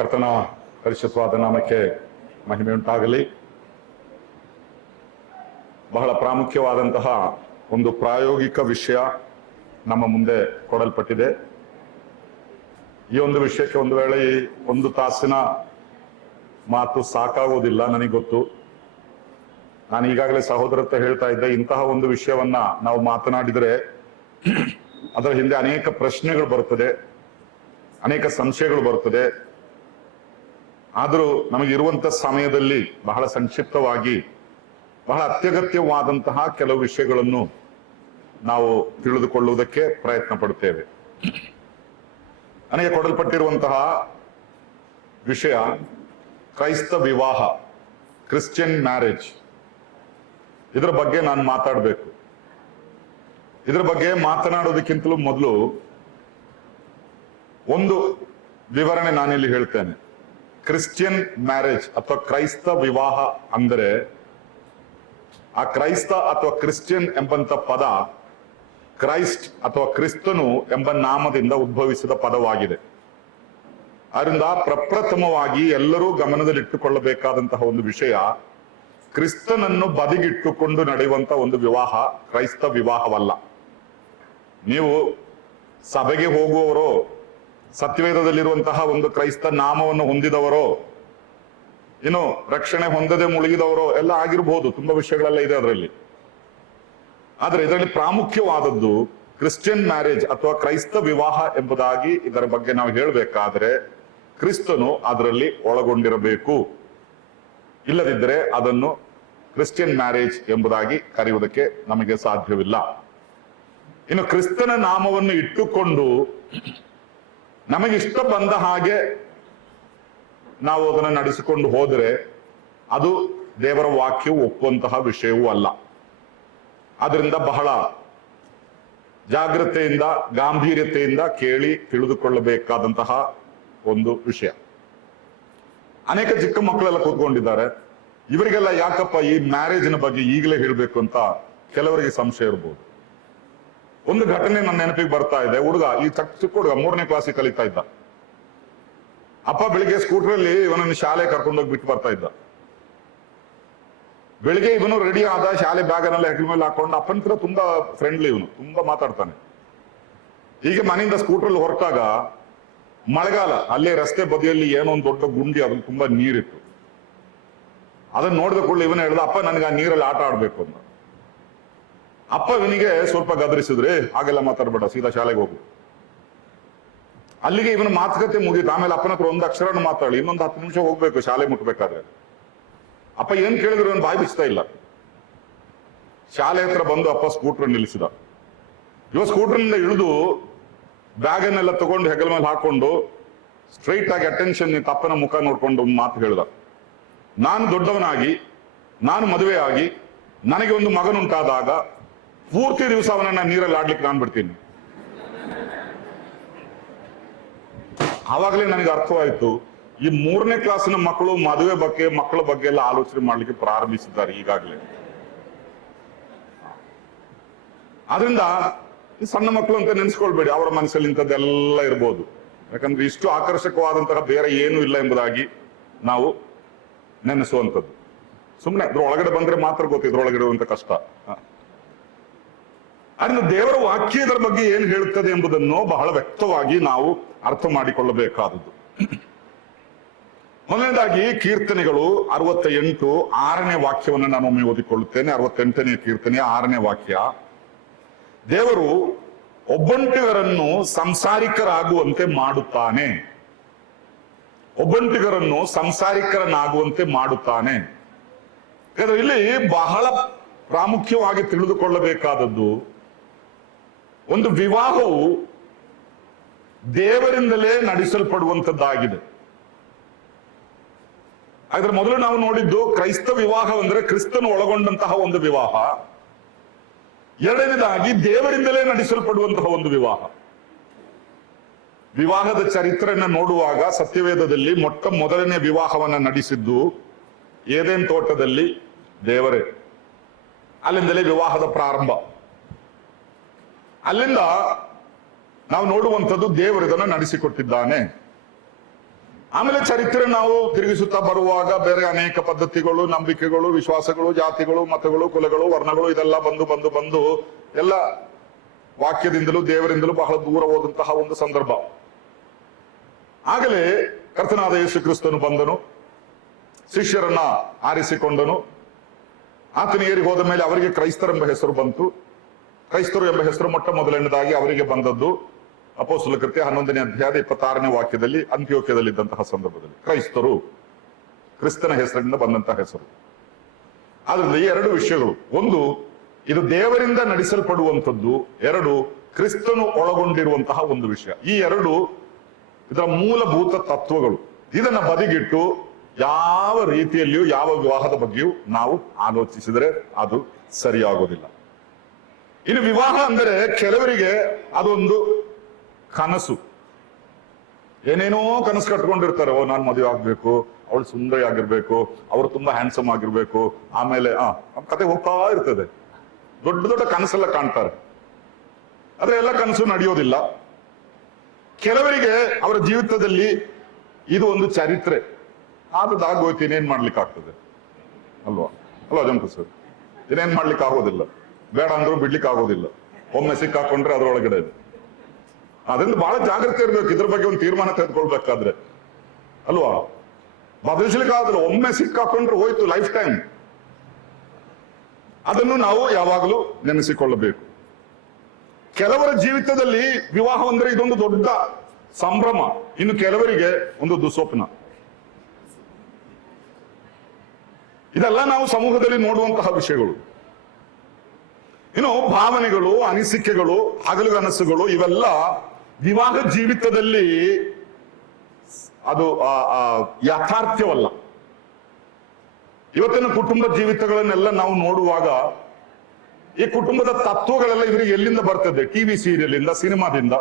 ಕರ್ತನ ಪರಿಶುದ್ಧವಾದ ನಾಮಕ್ಕೆ ಮಹಿಮೆ ಉಂಟಾಗಲಿ. ಬಹಳ ಪ್ರಾಮುಖ್ಯವಾದಂತಹ ಒಂದು ಪ್ರಾಯೋಗಿಕ ವಿಷಯ ನಮ್ಮ ಮುಂದೆ ಕೊಡಲ್ಪಟ್ಟಿದೆ. ಈ ಒಂದು ವಿಷಯಕ್ಕೆ ಒಂದು ವೇಳೆ ಒಂದು ತಾಸಿನ ಮಾತು ಸಾಕಾಗುವುದಿಲ್ಲ, ನನಗೆ ಗೊತ್ತು. ನಾನು ಈಗಾಗಲೇ ಸಹೋದರತ್ವ ಹೇಳ್ತಾ ಇದ್ದೆ, ಇಂತಹ ಒಂದು ವಿಷಯವನ್ನ ನಾವು ಮಾತನಾಡಿದರೆ ಅದರ ಹಿಂದೆ ಅನೇಕ ಪ್ರಶ್ನೆಗಳು ಬರ್ತದೆ, ಅನೇಕ ಸಂಶಯಗಳು ಬರ್ತದೆ. ಆದರೂ ನಮಗಿರುವಂತ ಸಮಯದಲ್ಲಿ ಬಹಳ ಸಂಕ್ಷಿಪ್ತವಾಗಿ ಬಹಳ ಅತ್ಯಗತ್ಯವಾದಂತಹ ಕೆಲವು ವಿಷಯಗಳನ್ನು ನಾವು ತಿಳಿದುಕೊಳ್ಳುವುದಕ್ಕೆ ಪ್ರಯತ್ನ ಪಡುತ್ತೇವೆ. ನನಗೆ ಕೊಡಲ್ಪಟ್ಟಿರುವಂತಹ ವಿಷಯ ಕ್ರೈಸ್ತ ವಿವಾಹ, ಕ್ರಿಶ್ಚಿಯನ್ ಮ್ಯಾರೇಜ್. ಇದರ ಬಗ್ಗೆ ನಾನು ಮಾತಾಡಬೇಕು. ಇದರ ಬಗ್ಗೆ ಮಾತನಾಡೋದಕ್ಕಿಂತಲೂ ಮೊದಲು ಒಂದು ವಿವರಣೆ ನಾನಿಲ್ಲಿ ಹೇಳ್ತೇನೆ. ಕ್ರಿಶ್ಚಿಯನ್ ಮ್ಯಾರೇಜ್ ಅಥವಾ ಕ್ರೈಸ್ತ ವಿವಾಹ ಅಂದರೆ, ಆ ಕ್ರೈಸ್ತ ಅಥವಾ ಕ್ರಿಶ್ಚಿಯನ್ ಎಂಬಂತ ಪದ ಕ್ರೈಸ್ಟ್ ಅಥವಾ ಕ್ರಿಸ್ತನು ಎಂಬ ನಾಮದಿಂದ ಉದ್ಭವಿಸಿದ ಪದವಾಗಿದೆ. ಅದರಿಂದ ಪ್ರಪ್ರಥಮವಾಗಿ ಎಲ್ಲರೂ ಗಮನದಲ್ಲಿಟ್ಟುಕೊಳ್ಳಬೇಕಾದಂತಹ ಒಂದು ವಿಷಯ, ಕ್ರಿಸ್ತನನ್ನು ಬದಿಗಿಟ್ಟುಕೊಂಡು ನಡೆಯುವಂತ ಒಂದು ವಿವಾಹ ಕ್ರೈಸ್ತ ವಿವಾಹವಲ್ಲ. ನೀವು ಸಭೆಗೆ ಹೋಗುವವರೋ, ಸತ್ಯವೇದದಲ್ಲಿರುವಂತಹ ಒಂದು ಕ್ರೈಸ್ತ ನಾಮವನ್ನು ಹೊಂದಿದವರೋ, ಇನ್ನು ರಕ್ಷಣೆ ಹೊಂದದೆ ಮುಳುಗಿದವರೋ ಎಲ್ಲ ಆಗಿರಬಹುದು, ತುಂಬಾ ವಿಷಯಗಳೆಲ್ಲ ಇದೆ ಅದರಲ್ಲಿ. ಆದ್ರೆ ಇದರಲ್ಲಿ ಪ್ರಾಮುಖ್ಯವಾದದ್ದು ಕ್ರಿಶ್ಚಿಯನ್ ಮ್ಯಾರೇಜ್ ಅಥವಾ ಕ್ರೈಸ್ತ ವಿವಾಹ ಎಂಬುದಾಗಿ ಇದರ ಬಗ್ಗೆ ನಾವು ಹೇಳಬೇಕಾದ್ರೆ ಕ್ರಿಸ್ತನು ಅದರಲ್ಲಿ ಒಳಗೊಂಡಿರಬೇಕು. ಇಲ್ಲದಿದ್ದರೆ ಅದನ್ನು ಕ್ರಿಶ್ಚಿಯನ್ ಮ್ಯಾರೇಜ್ ಎಂಬುದಾಗಿ ಕರೆಯುವುದಕ್ಕೆ ನಮಗೆ ಸಾಧ್ಯವಿಲ್ಲ. ಇನ್ನು ಕ್ರಿಸ್ತನ ನಾಮವನ್ನು ಇಟ್ಟುಕೊಂಡು ನಮಗಿಷ್ಟ ಬಂದ ಹಾಗೆ ನಾವು ಅದನ್ನು ನಡೆಸಿಕೊಂಡು ಹೋದರೆ ಅದು ದೇವರ ವಾಕ್ಯವು ಒಪ್ಪುವಂತಹ ವಿಷಯವೂ ಅಲ್ಲ. ಆದ್ರಿಂದ ಬಹಳ ಜಾಗ್ರತೆಯಿಂದ, ಗಾಂಭೀರ್ಯತೆಯಿಂದ ಕೇಳಿ ತಿಳಿದುಕೊಳ್ಳಬೇಕಾದಂತಹ ಒಂದು ವಿಷಯ. ಅನೇಕ ಚಿಕ್ಕ ಮಕ್ಕಳೆಲ್ಲ ಕೂತ್ಕೊಂಡಿದ್ದಾರೆ, ಇವರಿಗೆಲ್ಲ ಯಾಕಪ್ಪ ಈ ಮ್ಯಾರೇಜಿನ ಬಗ್ಗೆ ಈಗಲೇ ಹೇಳ್ಬೇಕು ಅಂತ ಕೆಲವರಿಗೆ ಸಂಶಯ ಇರ್ಬೋದು. ಒಂದು ಘಟನೆ ನನ್ನ ನೆನಪಿಗೆ ಬರ್ತಾ ಇದೆ. ಹುಡುಗ, ಈ ಚಿಕ್ಕ ಹುಡುಗ 3ನೇ ಕ್ಲಾಸಿಗೆ ಕಲಿತಾ ಇದ್ದ. ಅಪ್ಪ ಬೆಳಿಗ್ಗೆ ಸ್ಕೂಟ್ರಲ್ಲಿ ಇವನನ್ನು ಶಾಲೆ ಕರ್ಕೊಂಡೋಗಿ ಬಿಟ್ಟು ಬರ್ತಾ ಇದ್ದ. ಬೆಳಿಗ್ಗೆ ಇವನು ರೆಡಿ ಆದ, ಶಾಲೆ ಬ್ಯಾಗನ್ನೆಲ್ಲ ಹೆಗಲ ಮೇಲೆ ಹಾಕೊಂಡು, ಅಪ್ಪನ ಹತ್ರ ತುಂಬಾ ಫ್ರೆಂಡ್ಲಿ, ಇವನು ತುಂಬಾ ಮಾತಾಡ್ತಾನೆ. ಹೀಗೆ ಮನೆಯಿಂದ ಸ್ಕೂಟ್ರಲ್ಲಿ ಹೊರಟಾಗ ಮಳೆಗಾಲ, ಅಲ್ಲೇ ರಸ್ತೆ ಬದಿಯಲ್ಲಿ ಏನೋ ಒಂದು ದೊಡ್ಡ ಗುಂಡಿ, ಅದ್ರಲ್ಲಿ ತುಂಬಾ ನೀರಿತ್ತು. ಅದನ್ನ ನೋಡಿದ ಕೂಡಲೇ ಇವನು ಹೇಳ್ದ, ಅಪ್ಪ ನನಗೆ ಆ ನೀರಲ್ಲಿ ಆಟ ಆಡ್ಬೇಕು ಅಂತ. ಅಪ್ಪ ಇವನಿಗೆ ಸ್ವಲ್ಪ ಗದರಿಸಿದ್ರೆ, ಹಾಗೆಲ್ಲ ಮಾತಾಡ್ಬೇಡ, ಸೀದಾ ಶಾಲೆಗೆ ಹೋಗು. ಅಲ್ಲಿಗೆ ಇವನ ಮಾತುಕತೆ ಮುಗೀತು. ಆಮೇಲೆ ಅಪ್ಪನ ಹತ್ರ ಒಂದು ಅಕ್ಷರನ ಮಾತಾಡಿ, ಇನ್ನೊಂದು 10 ನಿಮಿಷ ಹೋಗ್ಬೇಕು ಶಾಲೆ ಮುಟ್ಬೇಕಾದ್ರೆ. ಅಪ್ಪ ಏನ್ ಕೇಳಿದ್ರು ಇವನು ಬಾಯಿ ಬಿಚ್ತಾ ಇಲ್ಲ. ಶಾಲೆ ಹತ್ರ ಬಂದು ಅಪ್ಪ ಸ್ಕೂಟರ್ ನಿಲ್ಲಿಸಿದ. ಇವ ಸ್ಕೂಟರ್ನಿಂದ ಇಳಿದು ಬ್ಯಾಗನ್ನೆಲ್ಲ ತಗೊಂಡು ಹೆಗಲ ಮೇಲೆ ಹಾಕೊಂಡು ಸ್ಟ್ರೈಟ್ ಆಗಿ ಅಟೆನ್ಷನ್ ನಿಂತ ಅಪ್ಪನ ಮುಖ ನೋಡ್ಕೊಂಡು ಒಂದು ಮಾತು ಹೇಳ್ದ, ನಾನು ದೊಡ್ಡವನಾಗಿ, ನಾನು ಮದುವೆ ಆಗಿ, ನನಗೆ ಒಂದು ಮಗನುಂಟಾದಾಗ ಪೂರ್ತಿ ದಿವಸ ಅವನನ್ನ ನೀರಲ್ಲಿ ಆಡ್ಲಿಕ್ಕೆ ನಾನು ಬಿಡ್ತೀನಿ. ಆವಾಗಲೇ ನನಗೆ ಅರ್ಥವಾಯ್ತು, ಈ 3ನೇ ಕ್ಲಾಸಿನ ಮಕ್ಕಳು ಮದುವೆ ಬಗ್ಗೆ, ಮಕ್ಕಳ ಬಗ್ಗೆ ಎಲ್ಲ ಆಲೋಚನೆ ಮಾಡ್ಲಿಕ್ಕೆ ಪ್ರಾರಂಭಿಸಿದ್ದಾರೆ ಈಗಾಗಲೇ. ಆದ್ರಿಂದ ಈ ಸಣ್ಣ ಮಕ್ಕಳು ಅಂತ ನೆನೆಸ್ಕೊಳ್ಬೇಡಿ, ಅವರ ಮನಸ್ಸಲ್ಲಿ ಇಂಥದ್ದೆಲ್ಲ ಇರ್ಬೋದು. ಯಾಕಂದ್ರೆ ಇಷ್ಟು ಆಕರ್ಷಕವಾದಂತಹ ಬೇರೆ ಏನೂ ಇಲ್ಲ ಎಂಬುದಾಗಿ ನಾವು ನೆನೆಸುವಂಥದ್ದು. ಸುಮ್ಮನೆ ಅದ್ರ ಒಳಗಡೆ ಬಂದ್ರೆ ಮಾತ್ರ ಗೊತ್ತು ಇದ್ರೊಳಗಡೆ ಇರುವಂತ ಕಷ್ಟ. ಅದರಿಂದ ದೇವರ ವಾಕ್ಯ ಇದರ ಬಗ್ಗೆ ಏನ್ ಹೇಳುತ್ತದೆ ಎಂಬುದನ್ನು ಬಹಳ ವ್ಯಕ್ತವಾಗಿ ನಾವು ಅರ್ಥ ಮಾಡಿಕೊಳ್ಳಬೇಕಾದದ್ದು. ಮೊದಲನೇದಾಗಿ ಕೀರ್ತನೆಗಳು 68 6ನೇ ವಾಕ್ಯವನ್ನು ನಾನು ಒಮ್ಮೆ ಓದಿಕೊಳ್ಳುತ್ತೇನೆ. 68ನೇ ಕೀರ್ತನೆ 6ನೇ ವಾಕ್ಯ. ದೇವರು ಒಬ್ಬಂಟಿಗರನ್ನು ಸಂಸಾರಿಕರಾಗುವಂತೆ ಮಾಡುತ್ತಾನೆ. ಒಬ್ಬಂಟಿಗರನ್ನು ಸಂಸಾರಿಕರನ್ನಾಗುವಂತೆ ಮಾಡುತ್ತಾನೆ. ಇಲ್ಲಿ ಬಹಳ ಪ್ರಾಮುಖ್ಯವಾಗಿ ತಿಳಿದುಕೊಳ್ಳಬೇಕಾದದ್ದು, ಒಂದು ವಿವಾಹವು ದೇವರಿಂದಲೇ ನಡೆಸಲ್ಪಡುವಂತದ್ದಾಗಿದೆ. ಆದ್ರೆ ಮೊದಲು ನಾವು ನೋಡಿದ್ದು ಕ್ರೈಸ್ತ ವಿವಾಹ ಅಂದ್ರೆ ಕ್ರಿಸ್ತನು ಒಳಗೊಂಡಂತಹ ಒಂದು ವಿವಾಹ. ಎರಡನೇದಾಗಿ ದೇವರಿಂದಲೇ ನಡೆಸಲ್ಪಡುವಂತಹ ಒಂದು ವಿವಾಹ. ವಿವಾಹದ ಚರಿತ್ರೆಯನ್ನು ನೋಡುವಾಗ ಸತ್ಯವೇದದಲ್ಲಿ ಮೊದಲನೇ ವಿವಾಹವನ್ನ ನಡೆಸಿದ್ದು ಏದೇನ್ ತೋಟದಲ್ಲಿ ದೇವರೇ. ಅಲ್ಲಿಂದಲೇ ವಿವಾಹದ ಪ್ರಾರಂಭ. ಅಲ್ಲಿಂದ ನಾವು ನೋಡುವಂಥದ್ದು ದೇವರು ಇದನ್ನು ನಡೆಸಿಕೊಟ್ಟಿದ್ದಾನೆ. ಆಮೇಲೆ ಚರಿತ್ರೆ ನಾವು ತಿರುಗಿಸುತ್ತಾ ಬರುವಾಗ ಬೇರೆ ಅನೇಕ ಪದ್ಧತಿಗಳು, ನಂಬಿಕೆಗಳು, ವಿಶ್ವಾಸಗಳು, ಜಾತಿಗಳು, ಮತಗಳು, ಕುಲಗಳು, ವರ್ಣಗಳು ಇದೆಲ್ಲ ಬಂದು ಎಲ್ಲ ವಾಕ್ಯದಿಂದಲೂ ದೇವರಿಂದಲೂ ಬಹಳ ದೂರ ಹೋದಂತಹ ಒಂದು ಸಂದರ್ಭ. ಆಗಲೇ ಕರ್ತನಾದ ಯೇಸು ಕ್ರಿಸ್ತನು ಬಂದನು, ಶಿಷ್ಯರನ್ನ ಆರಿಸಿಕೊಂಡನು. ಆತನ ಏರಿ ಹೋದ ಮೇಲೆ ಅವರಿಗೆ ಕ್ರೈಸ್ತರೆಂಬ ಹೆಸರು ಬಂತು. ಕ್ರೈಸ್ತರು ಎಂಬ ಹೆಸರು ಮೊಟ್ಟ ಮೊದಲನೇದಾಗಿ ಅವರಿಗೆ ಬಂದದ್ದು ಅಪೊಸ್ತಲ ಕೃತ್ಯ 11ನೇ ಅಧ್ಯಾಯದ 26ನೇ ವಾಕ್ಯದಲ್ಲಿ, ಅಂತ್ಯೋಕ್ಯದಲ್ಲಿದ್ದಂತಹ ಸಂದರ್ಭದಲ್ಲಿ ಕ್ರೈಸ್ತರು ಕ್ರಿಸ್ತನ ಹೆಸರಿನಿಂದ ಬಂದಂತಹ ಹೆಸರು. ಆದ್ರಿಂದ ಈ ಎರಡು ವಿಷಯಗಳು, ಒಂದು ಇದು ದೇವರಿಂದ ನಡೆಸಲ್ಪಡುವಂಥದ್ದು, ಎರಡು ಕ್ರಿಸ್ತನು ಒಳಗೊಂಡಿರುವಂತಹ ಒಂದು ವಿಷಯ. ಈ ಎರಡು ಇದರ ಮೂಲಭೂತ ತತ್ವಗಳು. ಇದನ್ನ ಬದಿಗಿಟ್ಟು ಯಾವ ರೀತಿಯಲ್ಲಿಯೂ ಯಾವ ವಿವಾಹದ ಬಗ್ಗೆಯೂ ನಾವು ಆಲೋಚಿಸಿದರೆ ಅದು ಸರಿಯಾಗೋದಿಲ್ಲ. ಇನ್ನು ವಿವಾಹ ಅಂದರೆ ಕೆಲವರಿಗೆ ಅದೊಂದು ಕನಸು. ಏನೇನೋ ಕನಸು ಕಟ್ಕೊಂಡಿರ್ತಾರೆ. ಓ, ನಾನು ಮದುವೆ ಆಗ್ಬೇಕು, ಅವಳು ಸುಂದರಿ ಆಗಿರ್ಬೇಕು, ಅವರು ತುಂಬಾ ಹ್ಯಾಂಡ್ಸಮ್ ಆಗಿರ್ಬೇಕು, ಆಮೇಲೆ ಕತೆ ಹೋಗ್ತಾ ಇರ್ತದೆ. ದೊಡ್ಡ ದೊಡ್ಡ ಕನಸೆಲ್ಲ ಕಾಣ್ತಾರೆ. ಆದ್ರೆ ಎಲ್ಲ ಕನಸು ನಡೆಯೋದಿಲ್ಲ. ಕೆಲವರಿಗೆ ಅವರ ಜೀವಿತದಲ್ಲಿ ಇದು ಒಂದು ಚರಿತ್ರೆ ಆಗೋಯ್ತು, ಇನ್ನೇನ್ ಮಾಡ್ಲಿಕ್ಕೆ ಆಗ್ತದೆ ಅಲ್ವಾ ಜಂಪು ಸರ್? ಇನ್ನೇನ್ ಮಾಡ್ಲಿಕ್ಕೆ ಆಗೋದಿಲ್ಲ, ಬೇಡ ಅಂದ್ರೂ ಬಿಡ್ಲಿಕ್ಕೆ ಆಗೋದಿಲ್ಲ. ಒಮ್ಮೆ ಸಿಕ್ಕಾಕೊಂಡ್ರೆ ಅದ್ರೊಳಗಡೆ ಅದರಿಂದ ಬಹಳ ಜಾಗ್ರತೆ ಇರ್ಬೇಕು. ಇದ್ರ ಬಗ್ಗೆ ಒಂದು ತೀರ್ಮಾನ ತೆಗೆದುಕೊಳ್ಬೇಕಾದ್ರೆ ಅಲ್ವಾ, ಬದಲಿಸ್ಲಿಕ್ಕೆ ಆದ್ರೆ ಒಮ್ಮೆ ಸಿಕ್ಕಾಕೊಂಡ್ರೆ ಹೋಯ್ತು ಲೈಫ್ ಟೈಮ್. ಅದನ್ನು ನಾವು ಯಾವಾಗಲೂ ನೆನೆಸಿಕೊಳ್ಳಬೇಕು. ಕೆಲವರ ಜೀವಿತದಲ್ಲಿ ವಿವಾಹ ಅಂದ್ರೆ ಇದೊಂದು ದೊಡ್ಡ ಸಂಭ್ರಮ, ಇನ್ನು ಕೆಲವರಿಗೆ ಒಂದು ದುಸ್ವಪ್ನ. ಇದೆಲ್ಲ ನಾವು ಸಮೂಹದಲ್ಲಿ ನೋಡುವಂತಹ ವಿಷಯಗಳು. ಇನ್ನು ಭಾವನೆಗಳು, ಅನಿಸಿಕೆಗಳು, ಹಗಲುಗನಸುಗಳು ಇವೆಲ್ಲ ವಿವಾಹ ಜೀವಿತದಲ್ಲಿ ಅದು ಯಥಾರ್ಥ್ಯವಲ್ಲ. ಇವತ್ತಿನ ಕುಟುಂಬ ಜೀವಿತಗಳನ್ನೆಲ್ಲ ನಾವು ನೋಡುವಾಗ ಈ ಕುಟುಂಬದ ತತ್ವಗಳೆಲ್ಲ ಇವರಿಗೆ ಎಲ್ಲಿಂದ ಬರ್ತದೆ? ಟಿವಿ ಸೀರಿಯಲ್ ಇಂದ, ಸಿನಿಮಾದಿಂದ.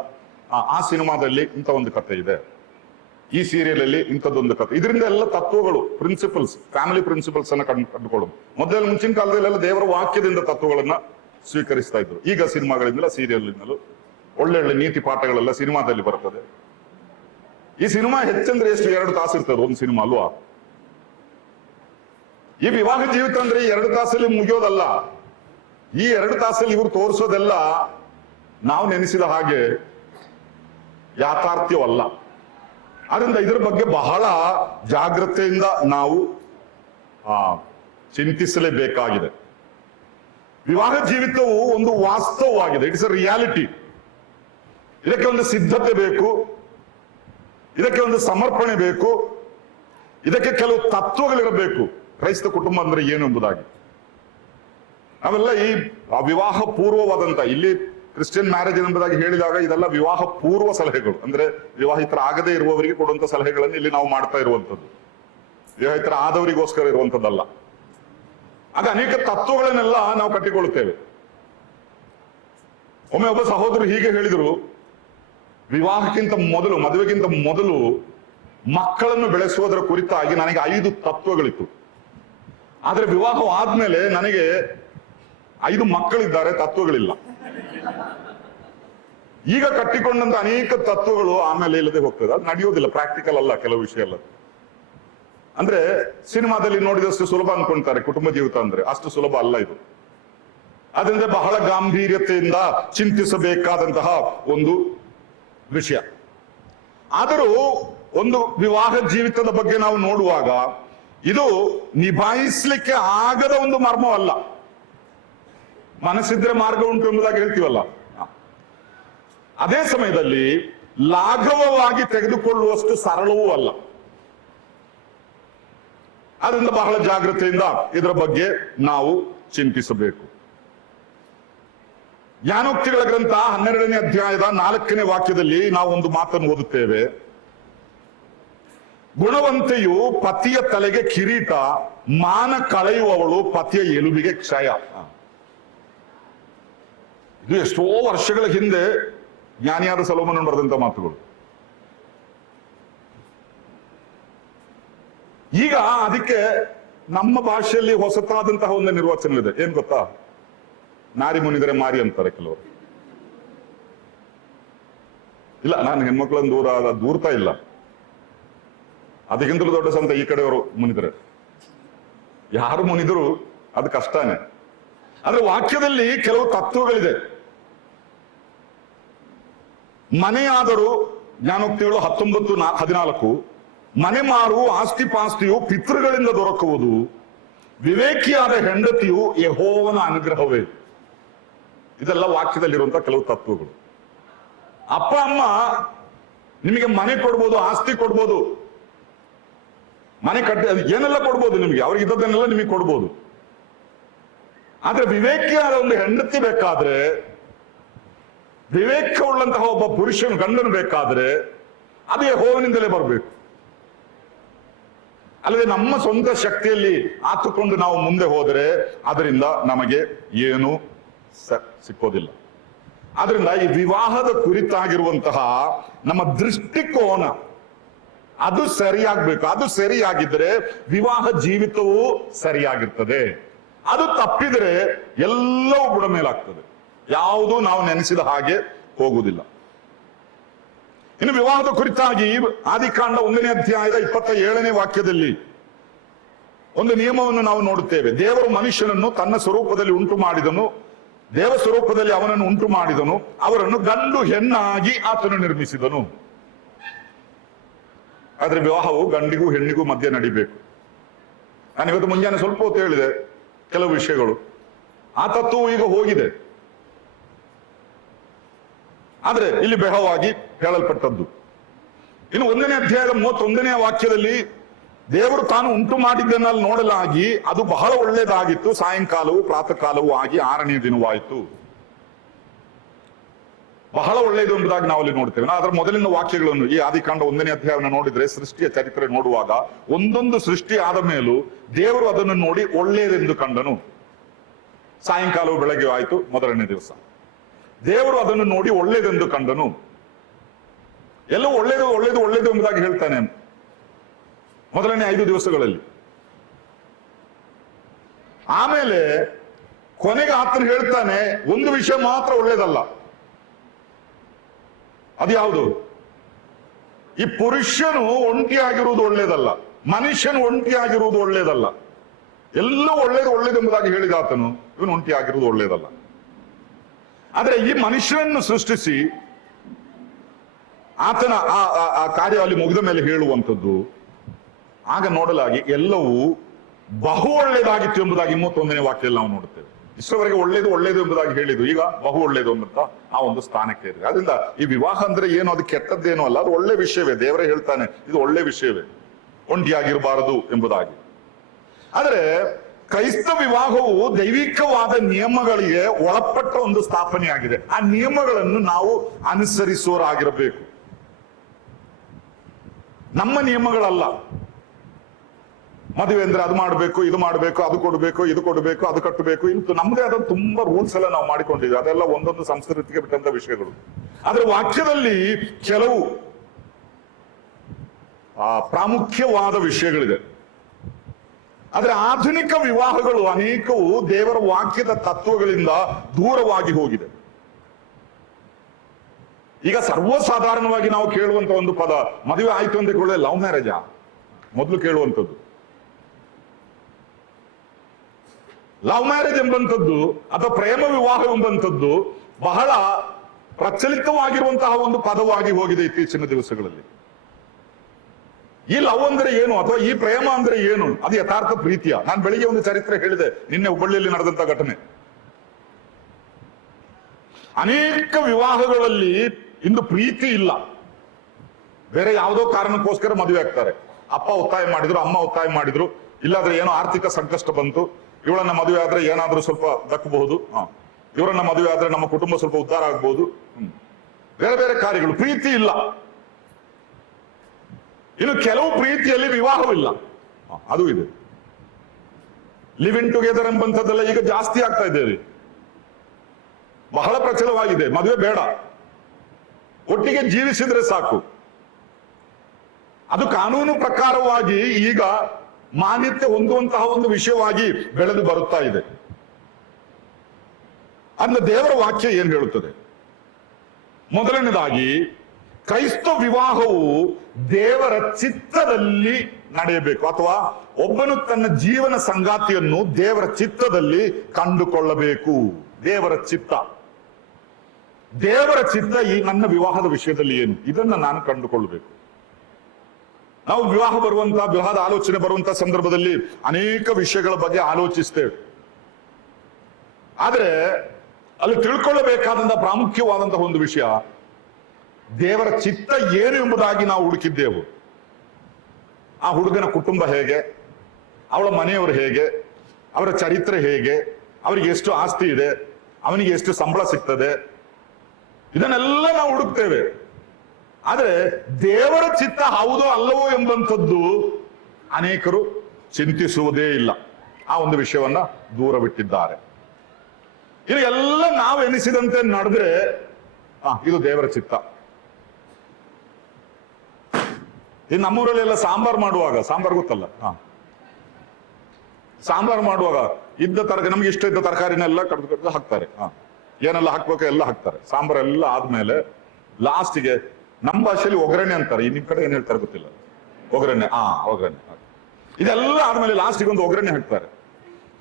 ಆ ಸಿನಿಮಾದಲ್ಲಿ ಇಂಥ ಒಂದು ಕಥೆ ಇದೆ, ಈ ಸೀರಿಯಲ್ ಅಲ್ಲಿ ಇಂಥದ್ದೊಂದು ಕಥೆ. ಇದರಿಂದ ಎಲ್ಲ ತತ್ವಗಳು, ಪ್ರಿನ್ಸಿಪಲ್ಸ್, ಫ್ಯಾಮಿಲಿ ಪ್ರಿನ್ಸಿಪಲ್ಸ್ ಅನ್ನ ಕಂಡುಕೊಳ್ಳೋದು. ಮೊದಲ ಮುಂಚಿನ ಕಾಲದಲ್ಲೆಲ್ಲ ದೇವರ ವಾಕ್ಯದಿಂದ ತತ್ವಗಳನ್ನ ಸ್ವೀಕರಿಸ್ತಾ ಇದ್ರು. ಈಗ ಸಿನಿಮಾಗಳಿಂದಲೂ ಸೀರಿಯಲ್ನಿಂದಲೂ ಒಳ್ಳೊಳ್ಳೆ ನೀತಿ ಪಾಠಗಳೆಲ್ಲ ಸಿನಿಮಾದಲ್ಲಿ ಬರ್ತದೆ. ಈ ಸಿನಿಮಾ ಹೆಚ್ಚಂದ್ರೆ ಎಷ್ಟು? 2 ತಾಸು ಇರ್ತದೆ ಒಂದು ಸಿನಿಮಾ ಅಲ್ವಾ? ಈ ವಿವಾಹ ಜೀವಿತ ಅಂದ್ರೆ 2 ತಾಸಲ್ಲಿ ಮುಗಿಯೋದಲ್ಲ. ಈ 2 ತಾಸಲ್ಲಿ ಇವರು ತೋರಿಸೋದೆಲ್ಲ ನಾವು ನೆನೆಸಿದ ಹಾಗೆ ಯಾಥಾರ್ಥ್ಯವಲ್ಲ. ಆದ್ರಿಂದ ಇದರ ಬಗ್ಗೆ ಬಹಳ ಜಾಗ್ರತೆಯಿಂದ ನಾವು ಚಿಂತಿಸಲೇಬೇಕಾಗಿದೆ. ವಿವಾಹ ಜೀವಿತವು ಒಂದು ವಾಸ್ತವವಾಗಿದೆ. It's a reality. ಇದಕ್ಕೆ ಒಂದು ಸಿದ್ಧತೆ ಬೇಕು, ಇದಕ್ಕೆ ಒಂದು ಸಮರ್ಪಣೆ ಬೇಕು, ಇದಕ್ಕೆ ಕೆಲವು ತತ್ವಗಳಿರಬೇಕು. ಕ್ರೈಸ್ತ ಕುಟುಂಬ ಅಂದ್ರೆ ಏನು ಎಂಬುದಾಗಿ ನಾವೆಲ್ಲ ಈ ವಿವಾಹ ಪೂರ್ವವಾದಂತ, ಇಲ್ಲಿ ಕ್ರಿಶ್ಚಿಯನ್ ಮ್ಯಾರೇಜ್ ಎಂಬುದಾಗಿ ಹೇಳಿದಾಗ ಇದೆಲ್ಲ ವಿವಾಹ ಪೂರ್ವ ಸಲಹೆಗಳು. ಅಂದ್ರೆ ವಿವಾಹಿತರ ಆಗದೇ ಇರುವವರಿಗೆ ಕೊಡುವಂತ ಸಲಹೆಗಳನ್ನು ಇಲ್ಲಿ ನಾವು ಮಾಡ್ತಾ ಇರುವಂತದ್ದು, ವಿವಾಹಿತರ ಆದವರಿಗೋಸ್ಕರ ಇರುವಂತದ್ದಲ್ಲ. ಆಗ ಅನೇಕ ತತ್ವಗಳನ್ನೆಲ್ಲ ನಾವು ಕಟ್ಟಿಕೊಳ್ಳುತ್ತೇವೆ. ಒಮ್ಮೆ ಒಬ್ಬ ಸಹೋದರರು ಹೀಗೆ ಹೇಳಿದ್ರು, ವಿವಾಹಕ್ಕಿಂತ ಮೊದಲು, ಮದುವೆಗಿಂತ ಮೊದಲು ಮಕ್ಕಳನ್ನು ಬೆಳೆಸುವುದರ ಕುರಿತಾಗಿ ನನಗೆ 5 ತತ್ವಗಳಿತ್ತು. ಆದ್ರೆ ವಿವಾಹ ಆದ್ಮೇಲೆ ನನಗೆ 5 ಮಕ್ಕಳಿದ್ದಾರೆ, ತತ್ವಗಳಿಲ್ಲ. ಈಗ ಕಟ್ಟಿಕೊಂಡಂತ ಅನೇಕ ತತ್ವಗಳು ಆಮೇಲೆ ಇಲ್ಲದೆ ಹೋಗ್ತದೆ. ಅದು ನಡೆಯೋದಿಲ್ಲ, ಪ್ರಾಕ್ಟಿಕಲ್ ಅಲ್ಲ ಕೆಲವು ವಿಷಯ ಅಲ್ಲ. ಅಂದ್ರೆ ಸಿನಿಮಾದಲ್ಲಿ ನೋಡಿದಷ್ಟು ಸುಲಭ ಅನ್ಕೊಂತಾರೆ ಕುಟುಂಬ ಜೀವಿತ ಅಂದ್ರೆ, ಅಷ್ಟು ಸುಲಭ ಅಲ್ಲ ಇದು. ಅದರಿಂದ ಬಹಳ ಗಾಂಭೀರ್ಯತೆಯಿಂದ ಚಿಂತಿಸಬೇಕಾದಂತಹ ಒಂದು ವಿಷಯ. ಆದರೂ ಒಂದು ವಿವಾಹ ಜೀವಿತದ ಬಗ್ಗೆ ನಾವು ನೋಡುವಾಗ ಇದು ನಿಭಾಯಿಸ್ಲಿಕ್ಕೆ ಆಗದ ಒಂದು ಮರ್ಮವಲ್ಲ. ಮನಸ್ಸಿದ್ರೆ ಮಾರ್ಗ ಉಂಟು ಎಂಬುದಾಗಿ ಹೇಳ್ತೀವಲ್ಲ, ಅದೇ ಸಮಯದಲ್ಲಿ ಲಾಘವವಾಗಿ ತೆಗೆದುಕೊಳ್ಳುವಷ್ಟು ಸರಳವೂ ಅಲ್ಲ. ಅದರಿಂದ ಬಹಳ ಜಾಗ್ರತೆಯಿಂದ ಇದರ ಬಗ್ಗೆ ನಾವು ಚಿಂತಿಸಬೇಕು. ಜ್ಞಾನೋಕ್ತಿಗಳ ಗ್ರಂಥ 12ನೇ ಅಧ್ಯಾಯದ 4ನೇ ವಾಕ್ಯದಲ್ಲಿ ನಾವು ಒಂದು ಮಾತನ್ನು ಓದುತ್ತೇವೆ. ಗುಣವಂತೆಯು ಪತಿಯ ತಲೆಗೆ ಕಿರೀಟ, ಮಾನ ಕಳೆಯುವವಳು ಪತಿಯ ಎಲುಬಿಗೆ ಕ್ಷಯ. ಇದು ಎಷ್ಟೋ ವರ್ಷಗಳ ಹಿಂದೆ ಜ್ಞಾನಿಯಾದ ಸೊಲೊಮೋನನು ಬರೆದಂತ ಮಾತುಗಳು. ಈಗ ಅದಕ್ಕೆ ನಮ್ಮ ಭಾಷೆಯಲ್ಲಿ ಹೊಸತಾದಂತಹ ಒಂದು ನಿರ್ವಚನ ಇದೆ. ಏನ್ ಗೊತ್ತಾ? ನಾರಿ ಮುನಿದರೆ ಮಾರಿ ಅಂತಾರೆ ಕೆಲವರು. ಇಲ್ಲ, ನಾನು ಹೆಣ್ಮಕ್ಳನ್ನು ದೂರ್ತಾ ಇಲ್ಲ. ಅದಕ್ಕಿಂತಲೂ ದೊಡ್ಡ ಸಂತ ಈ ಕಡೆಯವರು ಮುನಿದ್ರೆ, ಯಾರು ಮುನಿದ್ರು ಅದು ಕಷ್ಟನೇ. ಆದ್ರೆ ವಾಕ್ಯದಲ್ಲಿ ಕೆಲವು ತತ್ವಗಳಿದೆ. ಮನೆಯಾದರೂ ಜ್ಞಾನೋಕ್ತಿಗಳು 19:14, ಮನೆ ಮಾರು ಆಸ್ತಿ ಪಾಸ್ತಿಯು ಪಿತೃಗಳಿಂದ ದೊರಕುವುದು, ವಿವೇಕಿಯಾದ ಹೆಂಡತಿಯು ಯೆಹೋವನ ಅನುಗ್ರಹವೇ. ಇದೆಲ್ಲ ವಾಕ್ಯದಲ್ಲಿರುವಂತಹ ಕೆಲವು ತತ್ವಗಳು. ಅಪ್ಪ ಅಮ್ಮ ನಿಮಗೆ ಮನೆ ಕೊಡ್ಬೋದು, ಆಸ್ತಿ ಕೊಡ್ಬೋದು, ಮನೆ ಕಟ್ಟಿ ಏನೆಲ್ಲ ಕೊಡ್ಬೋದು ನಿಮಗೆ, ಅವ್ರಿಗೆ ಇದ್ದದನ್ನೆಲ್ಲ ನಿಮಗೆ ಕೊಡ್ಬೋದು. ಆದ್ರೆ ವಿವೇಕಿಯಾದ ಒಂದು ಹೆಂಡತಿ ಬೇಕಾದ್ರೆ, ವಿವೇಕವುಳ್ಳಂತಹ ಒಬ್ಬ ಪುರುಷನು ಗಂಡನು ಬೇಕಾದ್ರೆ ಅದು ಯೆಹೋವನಿಂದಲೇ ಬರಬೇಕು. ಅಲ್ಲದೆ ನಮ್ಮ ಸ್ವಂತ ಶಕ್ತಿಯಲ್ಲಿ ಹಾಕಿಕೊಂಡು ನಾವು ಮುಂದೆ ಹೋದರೆ ಅದರಿಂದ ನಮಗೆ ಏನು ಸಿಕ್ಕೋದಿಲ್ಲ. ಆದ್ರಿಂದ ಈ ವಿವಾಹದ ಕುರಿತಾಗಿರುವಂತಹ ನಮ್ಮ ದೃಷ್ಟಿಕೋನ ಅದು ಸರಿಯಾಗಬೇಕು. ಅದು ಸರಿಯಾಗಿದ್ರೆ ವಿವಾಹ ಜೀವಿತವೂ ಸರಿಯಾಗಿರ್ತದೆ. ಅದು ತಪ್ಪಿದ್ರೆ ಎಲ್ಲವೂ ಬುಡ ಮೇಲಾಗ್ತದೆ, ಯಾವುದೂ ನಾವು ನೆನೆಸಿದ ಹಾಗೆ ಹೋಗುವುದಿಲ್ಲ. ಇನ್ನು ವಿವಾಹದ ಕುರಿತಾಗಿ ಆದಿಕಾಂಡ 1ನೇ ಅಧ್ಯಾಯದ 27ನೇ ವಾಕ್ಯದಲ್ಲಿ ಒಂದು ನಿಯಮವನ್ನು ನಾವು ನೋಡುತ್ತೇವೆ. ದೇವರು ಮನುಷ್ಯನನ್ನು ತನ್ನ ಸ್ವರೂಪದಲ್ಲಿ ಉಂಟು ಮಾಡಿದನು, ದೇವ ಸ್ವರೂಪದಲ್ಲಿ ಅವನನ್ನು ಉಂಟು ಮಾಡಿದನು, ಅವರನ್ನು ಗಂಡು ಹೆಣ್ಣಾಗಿ ಆತನು ನಿರ್ಮಿಸಿದನು. ಆದ್ರೆ ವಿವಾಹವು ಗಂಡಿಗೂ ಹೆಣ್ಣಿಗೂ ಮಧ್ಯೆ ನಡಿಬೇಕು. ನಾನು ಇವತ್ತು ಮುಂಜಾನೆ ಸ್ವಲ್ಪ ಹೊತ್ತು ಹೇಳಿದೆ ಕೆಲವು ವಿಷಯಗಳು, ಆ ತತ್ವವು ಈಗ ಹೋಗಿದೆ. ಆದ್ರೆ ಇಲ್ಲಿ ಬೆಹವಾಗಿ ಹೇಳಲ್ಪಟ್ಟದ್ದು. ಇನ್ನು 1ನೇ ಅಧ್ಯಾಯದ 31ನೇ ವಾಕ್ಯದಲ್ಲಿ ದೇವರು ತಾನು ಉಂಟು ಮಾಡಿದ್ದನ್ನಲ್ಲಿ ನೋಡಲಾಗಿ ಅದು ಬಹಳ ಒಳ್ಳೆಯದಾಗಿತ್ತು, ಸಾಯಂಕಾಲವೂ ಪ್ರಾತಃ ಕಾಲವೂ ಆಗಿ 6ನೇ ದಿನವಾಯಿತು. ಬಹಳ ಒಳ್ಳೆಯದು ಎಂಬುದಾಗಿ ನಾವು ಅಲ್ಲಿ ನೋಡ್ತೇವೆ. ಅದರ ಮೊದಲಿನ ವಾಕ್ಯಗಳನ್ನು ಈ ಆದಿಕಾಂಡ 1ನೇ ಅಧ್ಯಾಯವನ್ನು ನೋಡಿದ್ರೆ, ಸೃಷ್ಟಿಯ ಚರಿತ್ರೆ ನೋಡುವಾಗ ಒಂದೊಂದು ಸೃಷ್ಟಿ ಆದ ಮೇಲೂ ದೇವರು ಅದನ್ನು ನೋಡಿ ಒಳ್ಳೆಯದೆಂದು ಕಂಡನು. ಸಾಯಂಕಾಲವು ಬೆಳಗ್ಗೆ ಆಯಿತು, ಮೊದಲನೇ ದಿವಸ. ದೇವರು ಅದನ್ನು ನೋಡಿ ಒಳ್ಳೆಯದೆಂದು ಕಂಡನು. ಎಲ್ಲವೂ ಒಳ್ಳೇದು ಒಳ್ಳೇದು ಒಳ್ಳೇದು ಎಂಬುದಾಗಿ ಹೇಳ್ತಾನೆ ಮೊದಲನೇ 5 ದಿವಸಗಳಲ್ಲಿ. ಆಮೇಲೆ ಕೊನೆಗೆ ಆತನು ಹೇಳ್ತಾನೆ, ಒಂದು ವಿಷಯ ಮಾತ್ರ ಒಳ್ಳೇದಲ್ಲ. ಅದು ಯಾವುದು? ಈ ಪುರುಷನು ಒಂಟಿಯಾಗಿರುವುದು ಒಳ್ಳೇದಲ್ಲ, ಮನುಷ್ಯನು ಒಂಟಿಯಾಗಿರುವುದು ಒಳ್ಳೇದಲ್ಲ. ಎಲ್ಲವೂ ಒಳ್ಳೇದು ಒಳ್ಳೇದು ಎಂಬುದಾಗಿ ಹೇಳಿದ ಆತನು, ಇವನು ಒಂಟಿಯಾಗಿರುವುದು ಒಳ್ಳೇದಲ್ಲ. ಆದ್ರೆ ಈ ಮನುಷ್ಯನನ್ನು ಸೃಷ್ಟಿಸಿ ಆತನ ಆ ಕಾರ್ಯ ಅಲ್ಲಿ ಮುಗಿದ ಮೇಲೆ ಹೇಳುವಂಥದ್ದು, ಆಗ ನೋಡಲಾಗಿ ಎಲ್ಲವೂ ಬಹು ಒಳ್ಳೇದಾಗಿತ್ತು ಎಂಬುದಾಗಿ 31ನೇ ವಾಕ್ಯದಲ್ಲಿ ನಾವು ನೋಡುತ್ತೇವೆ. ಇಷ್ಟವರೆಗೆ ಒಳ್ಳೇದು ಒಳ್ಳೇದು ಎಂಬುದಾಗಿ ಹೇಳಿದ್ದು, ಈಗ ಬಹು ಒಳ್ಳೇದು ಅನ್ನುತ್ತಾ ಆ ಒಂದು ಸ್ಥಾನಕ್ಕೆ ಇದೆ. ಅದರಿಂದ ಈ ವಿವಾಹ ಅಂದ್ರೆ ಏನು, ಅದು ಕೆಟ್ಟದ್ದೇನೋ ಅಲ್ಲ, ಅದು ಒಳ್ಳೆ ವಿಷಯವೇ. ದೇವರೇ ಹೇಳ್ತಾನೆ ಇದು ಒಳ್ಳೆ ವಿಷಯವೇ, ಒಂಟಿಯಾಗಿರಬಾರದು ಎಂಬುದಾಗಿ. ಆದ್ರೆ ಕ್ರೈಸ್ತ ವಿವಾಹವು ದೈವಿಕವಾದ ನಿಯಮಗಳಿಗೆ ಒಳಪಟ್ಟ ಒಂದು ಸ್ಥಾಪನೆಯಾಗಿದೆ. ಆ ನಿಯಮಗಳನ್ನು ನಾವು ಅನುಸರಿಸುವರಾಗಿರಬೇಕು, ನಮ್ಮ ನಿಯಮಗಳಲ್ಲ. ಮದುವೆ ಅಂದ್ರೆ ಅದು ಮಾಡಬೇಕು, ಇದು ಮಾಡಬೇಕು, ಅದು ಕೊಡಬೇಕು, ಇದು ಕೊಡಬೇಕು, ಅದು ಕಟ್ಟಬೇಕು, ಇದು ನಮ್ಮದೇ ಆದ ತುಂಬಾ ರೂಲ್ಸ್ ಎಲ್ಲ ನಾವು ಮಾಡಿಕೊಂಡಿದ್ವಿ. ಅದೆಲ್ಲ ಒಂದೊಂದು ಸಂಸ್ಕೃತಿಗೆ ಬಿಟ್ಟಂತ ವಿಷಯಗಳು. ಆದ್ರೆ ವಾಕ್ಯದಲ್ಲಿ ಕೆಲವು ಪ್ರಾಮುಖ್ಯವಾದ ವಿಷಯಗಳಿದೆ. ಆದ್ರೆ ಆಧುನಿಕ ವಿವಾಹಗಳು ಅನೇಕವು ದೇವರ ವಾಕ್ಯದ ತತ್ವಗಳಿಂದ ದೂರವಾಗಿ ಹೋಗಿದೆ. ಈಗ ಸರ್ವಸಾಧಾರಣವಾಗಿ ನಾವು ಕೇಳುವಂತ ಒಂದು ಪದ, ಮದುವೆ ಆಯ್ತು ಅಂತ ಕೇಳಿದ್ರೆ ಲವ್ ಮ್ಯಾರೇಜಾ ಮೊದಲು ಕೇಳುವಂಥದ್ದು. ಲವ್ ಮ್ಯಾರೇಜ್ ಎಂಬಂಥದ್ದು ಅಥವಾ ಪ್ರೇಮ ವಿವಾಹ ಎಂಬಂಥದ್ದು ಬಹಳ ಪ್ರಚಲಿತವಾಗಿರುವಂತಹ ಒಂದು ಪದವಾಗಿ ಹೋಗಿದೆ ಇತ್ತೀಚಿನ ದಿವಸಗಳಲ್ಲಿ. ಈ ಲವ್ ಅಂದ್ರೆ ಏನು ಅಥವಾ ಈ ಪ್ರೇಮ ಅಂದ್ರೆ ಏನು? ಅದು ಯಥಾರ್ಥ ಪ್ರೀತಿಯ? ನಾನು ಬೆಳಿಗ್ಗೆ ಒಂದು ಚರಿತ್ರೆ ಹೇಳಿದೆ, ನಿನ್ನೆ ಹುಬ್ಬಳ್ಳಿಯಲ್ಲಿ ನಡೆದಂತ ಘಟನೆ. ಅನೇಕ ವಿವಾಹಗಳಲ್ಲಿ ಇಂದು ಪ್ರೀತಿ ಇಲ್ಲ, ಬೇರೆ ಯಾವುದೋ ಕಾರಣಕ್ಕೋಸ್ಕರ ಮದುವೆ ಆಗ್ತಾರೆ. ಅಪ್ಪ ಒತ್ತಾಯ ಮಾಡಿದ್ರು, ಅಮ್ಮ ಒತ್ತಾಯ ಮಾಡಿದ್ರು, ಇಲ್ಲಾದ್ರೆ ಏನೋ ಆರ್ಥಿಕ ಸಂಕಷ್ಟ ಬಂತು, ಇವಳನ್ನ ಮದುವೆ ಆದ್ರೆ ಏನಾದ್ರೂ ಸ್ವಲ್ಪ ದಕ್ಕಬಹುದು, ಇವರನ್ನ ಮದುವೆ ಆದ್ರೆ ನಮ್ಮ ಕುಟುಂಬ ಸ್ವಲ್ಪ ಉದ್ಧಾರ ಆಗ್ಬಹುದು, ಬೇರೆ ಬೇರೆ ಕಾರ್ಯಗಳು. ಪ್ರೀತಿ ಇಲ್ಲ. ಇನ್ನು ಕೆಲವು ಪ್ರೀತಿಯಲ್ಲಿ ವಿವಾಹವಿಲ್ಲ, ಅದು ಇದೆ. ಲಿವ್ ಇನ್ ಟುಗೆದರ್ ಎಂಬಂಥದ್ದೆಲ್ಲ ಈಗ ಜಾಸ್ತಿ ಆಗ್ತಾ ಇದ್ದೇವೆ, ಬಹಳ ಪ್ರಚಲವಾಗಿದೆ. ಮದುವೆ ಬೇಡ, ಒಟ್ಟಿಗೆ ಜೀವಿಸಿದ್ರೆ ಸಾಕು. ಅದು ಕಾನೂನು ಪ್ರಕಾರವಾಗಿ ಈಗ ಮಾನ್ಯತೆ ಹೊಂದುವಂತಹ ಒಂದು ವಿಷಯವಾಗಿ ಬೆಳೆದು ಬರುತ್ತಾ ಇದೆ. ಅಂದ್ರೆ ದೇವರ ವಾಕ್ಯ ಏನ್ ಹೇಳುತ್ತದೆ? ಮೊದಲನೇದಾಗಿ ಕ್ರೈಸ್ತ ವಿವಾಹವು ದೇವರ ಚಿತ್ತದಲ್ಲಿ ನಡೆಯಬೇಕು, ಅಥವಾ ಒಬ್ಬನು ತನ್ನ ಜೀವನ ಸಂಗಾತಿಯನ್ನು ದೇವರ ಚಿತ್ತದಲ್ಲಿ ಕಂಡುಕೊಳ್ಳಬೇಕು. ದೇವರ ಚಿತ್ತ ಈ ನನ್ನ ವಿವಾಹದ ವಿಷಯದಲ್ಲಿ ಏನು, ಇದನ್ನ ನಾನು ಕಂಡುಕೊಳ್ಳಬೇಕು. ನಾವು ವಿವಾಹದ ಆಲೋಚನೆ ಬರುವಂತಹ ಸಂದರ್ಭದಲ್ಲಿ ಅನೇಕ ವಿಷಯಗಳ ಬಗ್ಗೆ ಆಲೋಚಿಸ್ತೇವೆ. ಆದ್ರೆ ಅಲ್ಲಿ ತಿಳ್ಕೊಳ್ಳಬೇಕಾದಂತಹ ಪ್ರಾಮುಖ್ಯವಾದಂತಹ ಒಂದು ವಿಷಯ, ದೇವರ ಚಿತ್ತ ಏನು ಎಂಬುದಾಗಿ ನಾವು ಹುಡುಕಿದ್ದೆವು. ಆ ಹುಡುಗನ ಕುಟುಂಬ ಹೇಗೆ, ಅವಳ ಮನೆಯವರು ಹೇಗೆ, ಅವರ ಚರಿತ್ರೆ ಹೇಗೆ, ಅವರಿಗೆ ಎಷ್ಟು ಆಸ್ತಿ ಇದೆ, ಅವನಿಗೆ ಎಷ್ಟು ಸಂಬಳ ಸಿಗ್ತದೆ, ಇದನ್ನೆಲ್ಲ ನಾವು ಹುಡುಕ್ತೇವೆ. ಆದ್ರೆ ದೇವರ ಚಿತ್ತ ಹೌದೋ ಅಲ್ಲವೋ ಎಂಬಂಥದ್ದು ಅನೇಕರು ಚಿಂತಿಸುವುದೇ ಇಲ್ಲ. ಆ ಒಂದು ವಿಷಯವನ್ನ ದೂರವಿಟ್ಟಿದ್ದಾರೆ. ಇದು ಎಲ್ಲ ನಾವು ಎನಿಸಿದಂತೆ ನಡೆದ್ರೆ ಇದು ದೇವರ ಚಿತ್ತ. ಇನ್ನು ನಮ್ಮೂರಲ್ಲಿ ಎಲ್ಲ ಸಾಂಬಾರ್ ಗೊತ್ತಲ್ಲ, ಸಾಂಬಾರ್ ಮಾಡುವಾಗ ನಮ್ಗೆ ಇಷ್ಟ ಇದ್ದ ತರಕಾರಿನೆಲ್ಲ ಕಡ್ದು ಹಾಕ್ತಾರೆ. ಏನೆಲ್ಲ ಹಾಕ್ಬೇಕು ಎಲ್ಲ ಹಾಕ್ತಾರೆ. ಸಾಂಬಾರ್ ಎಲ್ಲ ಆದ್ಮೇಲೆ ಲಾಸ್ಟಿಗೆ ನಮ್ಮ ಭಾಷೆಯಲ್ಲಿ ಒಗ್ಗರಣೆ ಅಂತಾರೆ, ನಿಮ್ ಕಡೆ ಏನ್ ಹೇಳ್ತಾರೆ ಗೊತ್ತಿಲ್ಲ, ಒಗ್ಗರಣೆ. ಇದೆಲ್ಲ ಆದ್ಮೇಲೆ ಲಾಸ್ಟಿಗೆ ಒಂದು ಒಗ್ಗರಣೆ ಹಾಕ್ತಾರೆ.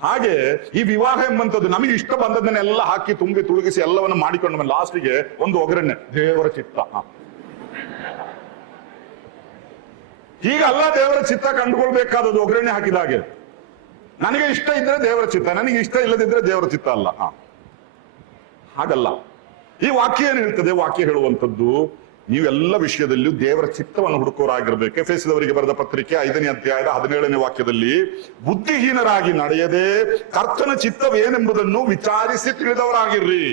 ಹಾಗೆ ಈ ವಿವಾಹ ಎಂಬಂಥದ್ದು ನಮಗೆ ಇಷ್ಟ ಬಂದದನ್ನೆಲ್ಲ ಹಾಕಿ ತುಂಬಿ ತುಳುಗಿಸಿ ಎಲ್ಲವನ್ನ ಮಾಡಿಕೊಂಡ ಮೇಲೆ ಲಾಸ್ಟಿಗೆ ಒಂದು ಒಗ್ಗರಣೆ, ದೇವರ ಚಿತ್ತ. ಈಗ ಅಲ್ಲ ದೇವರ ಚಿತ್ತ ಕಂಡುಕೊಳ್ಬೇಕಾದದ್ದು ಒಗ್ಗರಣೆ ಹಾಕಿದ ಹಾಗೆ. ನನಗೆ ಇಷ್ಟ ಇದ್ರೆ ದೇವರ ಚಿತ್ತ, ನನಗೆ ಇಷ್ಟ ಇಲ್ಲದಿದ್ರೆ ದೇವರ ಚಿತ್ತ ಅಲ್ಲ. ಹಾಗಲ್ಲ. ಈ ವಾಕ್ಯ ಏನ್ ಹೇಳ್ತದೆ? ವಾಕ್ಯ ಹೇಳುವಂಥದ್ದು ನೀವೆಲ್ಲ ವಿಷಯದಲ್ಲಿಯೂ ದೇವರ ಚಿತ್ತವನ್ನು ಹುಡುಕೋರಾಗಿರ್ಬೇಕು. ಎಫೆಸದವರಿಗೆ ಬರೆದ ಪತ್ರಿಕೆ 5ನೇ ಅಧ್ಯಾಯದ 17ನೇ ವಾಕ್ಯದಲ್ಲಿ, ಬುದ್ಧಿಹೀನರಾಗಿ ನಡೆಯದೆ ಕರ್ತನ ಚಿತ್ತವೇನೆಂಬುದನ್ನು ವಿಚಾರಿಸಿ ತಿಳಿದವರಾಗಿರ್ರಿ.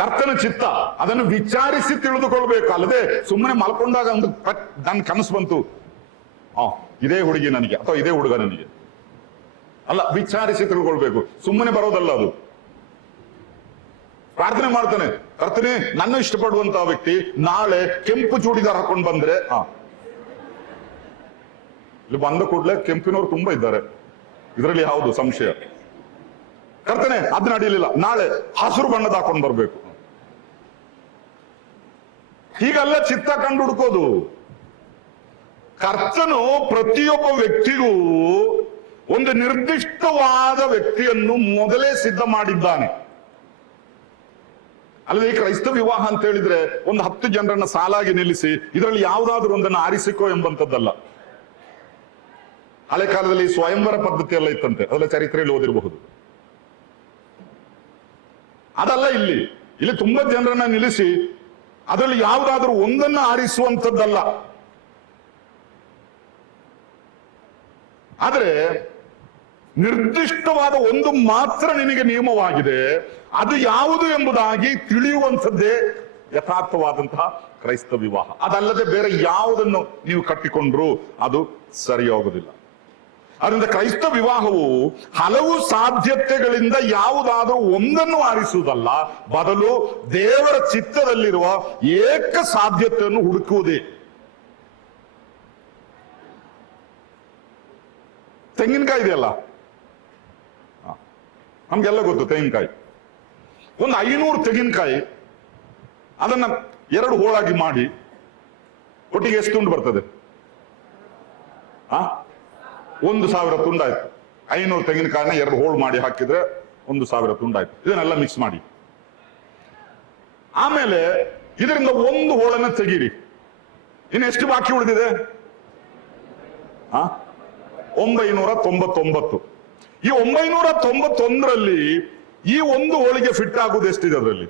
ಕರ್ತನ ಚಿತ್ತ ಅದನ್ನು ವಿಚಾರಿಸಿ ತಿಳಿದುಕೊಳ್ಬೇಕು. ಅಲ್ಲದೆ ಸುಮ್ಮನೆ ಮಲ್ಕೊಂಡಾಗ ಒಂದು ನನ್ ಕನಸು ಬಂತು, ಇದೇ ಹುಡುಗಿ ನನಗೆ ಅಥವಾ ಇದೇ ಹುಡುಗ ನನಗೆ ಅಲ್ಲ, ವಿಚಾರಿಸಿ ತಿಳ್ಕೊಳ್ಬೇಕು. ಸುಮ್ಮನೆ ಬರೋದಲ್ಲ ಅದು. ಪ್ರಾರ್ಥನೆ ಮಾಡ್ತಾನೆ, ಕರ್ತನೆ ನನ್ನ ಇಷ್ಟಪಡುವಂತಹ ವ್ಯಕ್ತಿ ನಾಳೆ ಕೆಂಪು ಚೂಡಿದಾರ್ ಹಾಕೊಂಡು ಬಂದ್ರೆ, ಇಲ್ಲಿ ಬಂದ ಕೂಡಲೇ ಕೆಂಪಿನವರು ತುಂಬಾ ಇದ್ದಾರೆ, ಇದರಲ್ಲಿ ಯಾವುದು ಸಂಶಯ. ಕರ್ತನೆ ಅದ್ ನಡೀಲಿಲ್ಲ, ನಾಳೆ ಹಸಿರು ಬಣ್ಣದ ಹಾಕೊಂಡು ಬರ್ಬೇಕು. ಹೀಗೆಲ್ಲ ಚಿತ್ತ ಕಂಡು ಹುಡುಕೋದು. ಕರ್ತನು ಪ್ರತಿಯೊಬ್ಬ ವ್ಯಕ್ತಿಗೂ ಒಂದು ನಿರ್ದಿಷ್ಟವಾದ ವ್ಯಕ್ತಿಯನ್ನು ಮೊದಲೇ ಸಿದ್ಧ ಮಾಡಿದ್ದಾನೆ. ಅಲ್ಲದೆ ಈ ಕ್ರೈಸ್ತ ವಿವಾಹ ಅಂತ ಹೇಳಿದ್ರೆ ಒಂದು 10 ಜನರನ್ನ ಸಾಲಾಗಿ ನಿಲ್ಲಿಸಿ ಇದರಲ್ಲಿ ಯಾವುದಾದ್ರೂ ಒಂದನ್ನು ಆರಿಸಿಕೋ ಎಂಬಂತದ್ದಲ್ಲ. ಹಳೆ ಕಾಲದಲ್ಲಿ ಸ್ವಯಂವರ ಪದ್ಧತಿ ಎಲ್ಲ ಇತ್ತಂತೆ, ಅದೆಲ್ಲ ಚರಿತ್ರೆಯಲ್ಲಿ ಓದಿರಬಹುದು. ಅದಲ್ಲ ಇಲ್ಲಿ ತುಂಬಾ ಜನರನ್ನ ನಿಲ್ಲಿಸಿ ಅದರಲ್ಲಿ ಯಾವುದಾದ್ರೂ ಒಂದನ್ನ ಆರಿಸುವಂಥದ್ದಲ್ಲ. ಆದ್ರೆ ನಿರ್ದಿಷ್ಟವಾದ ಒಂದು ಮಾತ್ರ ನಿನಗೆ ನಿಯಮವಾಗಿದೆ, ಅದು ಯಾವುದು ಎಂಬುದಾಗಿ ತಿಳಿಯುವಂಥದ್ದೇ ಯಥಾರ್ಥವಾದಂತಹ ಕ್ರೈಸ್ತ ವಿವಾಹ. ಅದಲ್ಲದೆ ಬೇರೆ ಯಾವುದನ್ನು ನೀವು ಕಟ್ಟಿಕೊಂಡ್ರು ಅದು ಸರಿ ಹೋಗುದಿಲ್ಲ. ಅದರಿಂದ ಕ್ರೈಸ್ತ ವಿವಾಹವು ಹಲವು ಸಾಧ್ಯತೆಗಳಿಂದ ಯಾವುದಾದರೂ ಒಂದನ್ನು ಆರಿಸುವುದಲ್ಲ, ಬದಲು ದೇವರ ಚಿತ್ತದಲ್ಲಿರುವ ಏಕ ಸಾಧ್ಯತೆಯನ್ನು ಹುಡುಕುವುದೇ. ತೆಂಗಿನಕಾಯಿ ಇದೆಯಲ್ಲ, ನಮ್ಗೆಲ್ಲ ಗೊತ್ತು ತೆಂಗಿನಕಾಯಿ. ಒಂದು 500 ತೆಂಗಿನಕಾಯಿ ಅದನ್ನ 2 ಹೋಳಾಗಿ ಮಾಡಿ ಒಟ್ಟಿಗೆ ಎಷ್ಟು ತುಂಡು ಬರ್ತದೆ? 1000 ತುಂಡಾಯ್ತು. 500 ತೆಂಗಿನಕಾಯಿನ 2 ಹೋಳು ಮಾಡಿ ಹಾಕಿದ್ರೆ 1000 ತುಂಡಾಯ್ತು. ಇದನ್ನೆಲ್ಲ ಮಿಕ್ಸ್ ಮಾಡಿ ಆಮೇಲೆ ಇದರಿಂದ 1 ಹೋಳನ್ನ ತೆಗೀರಿ. ಇನ್ನು ಎಷ್ಟು ಬಾಕಿ ಉಳಿದಿದೆ? 999. ಈ 991ರಲ್ಲಿ ಈ 1 ಹೋಳಿಗೆ ಫಿಟ್ ಆಗುವುದು ಎಷ್ಟಿದೆ? ಅದರಲ್ಲಿ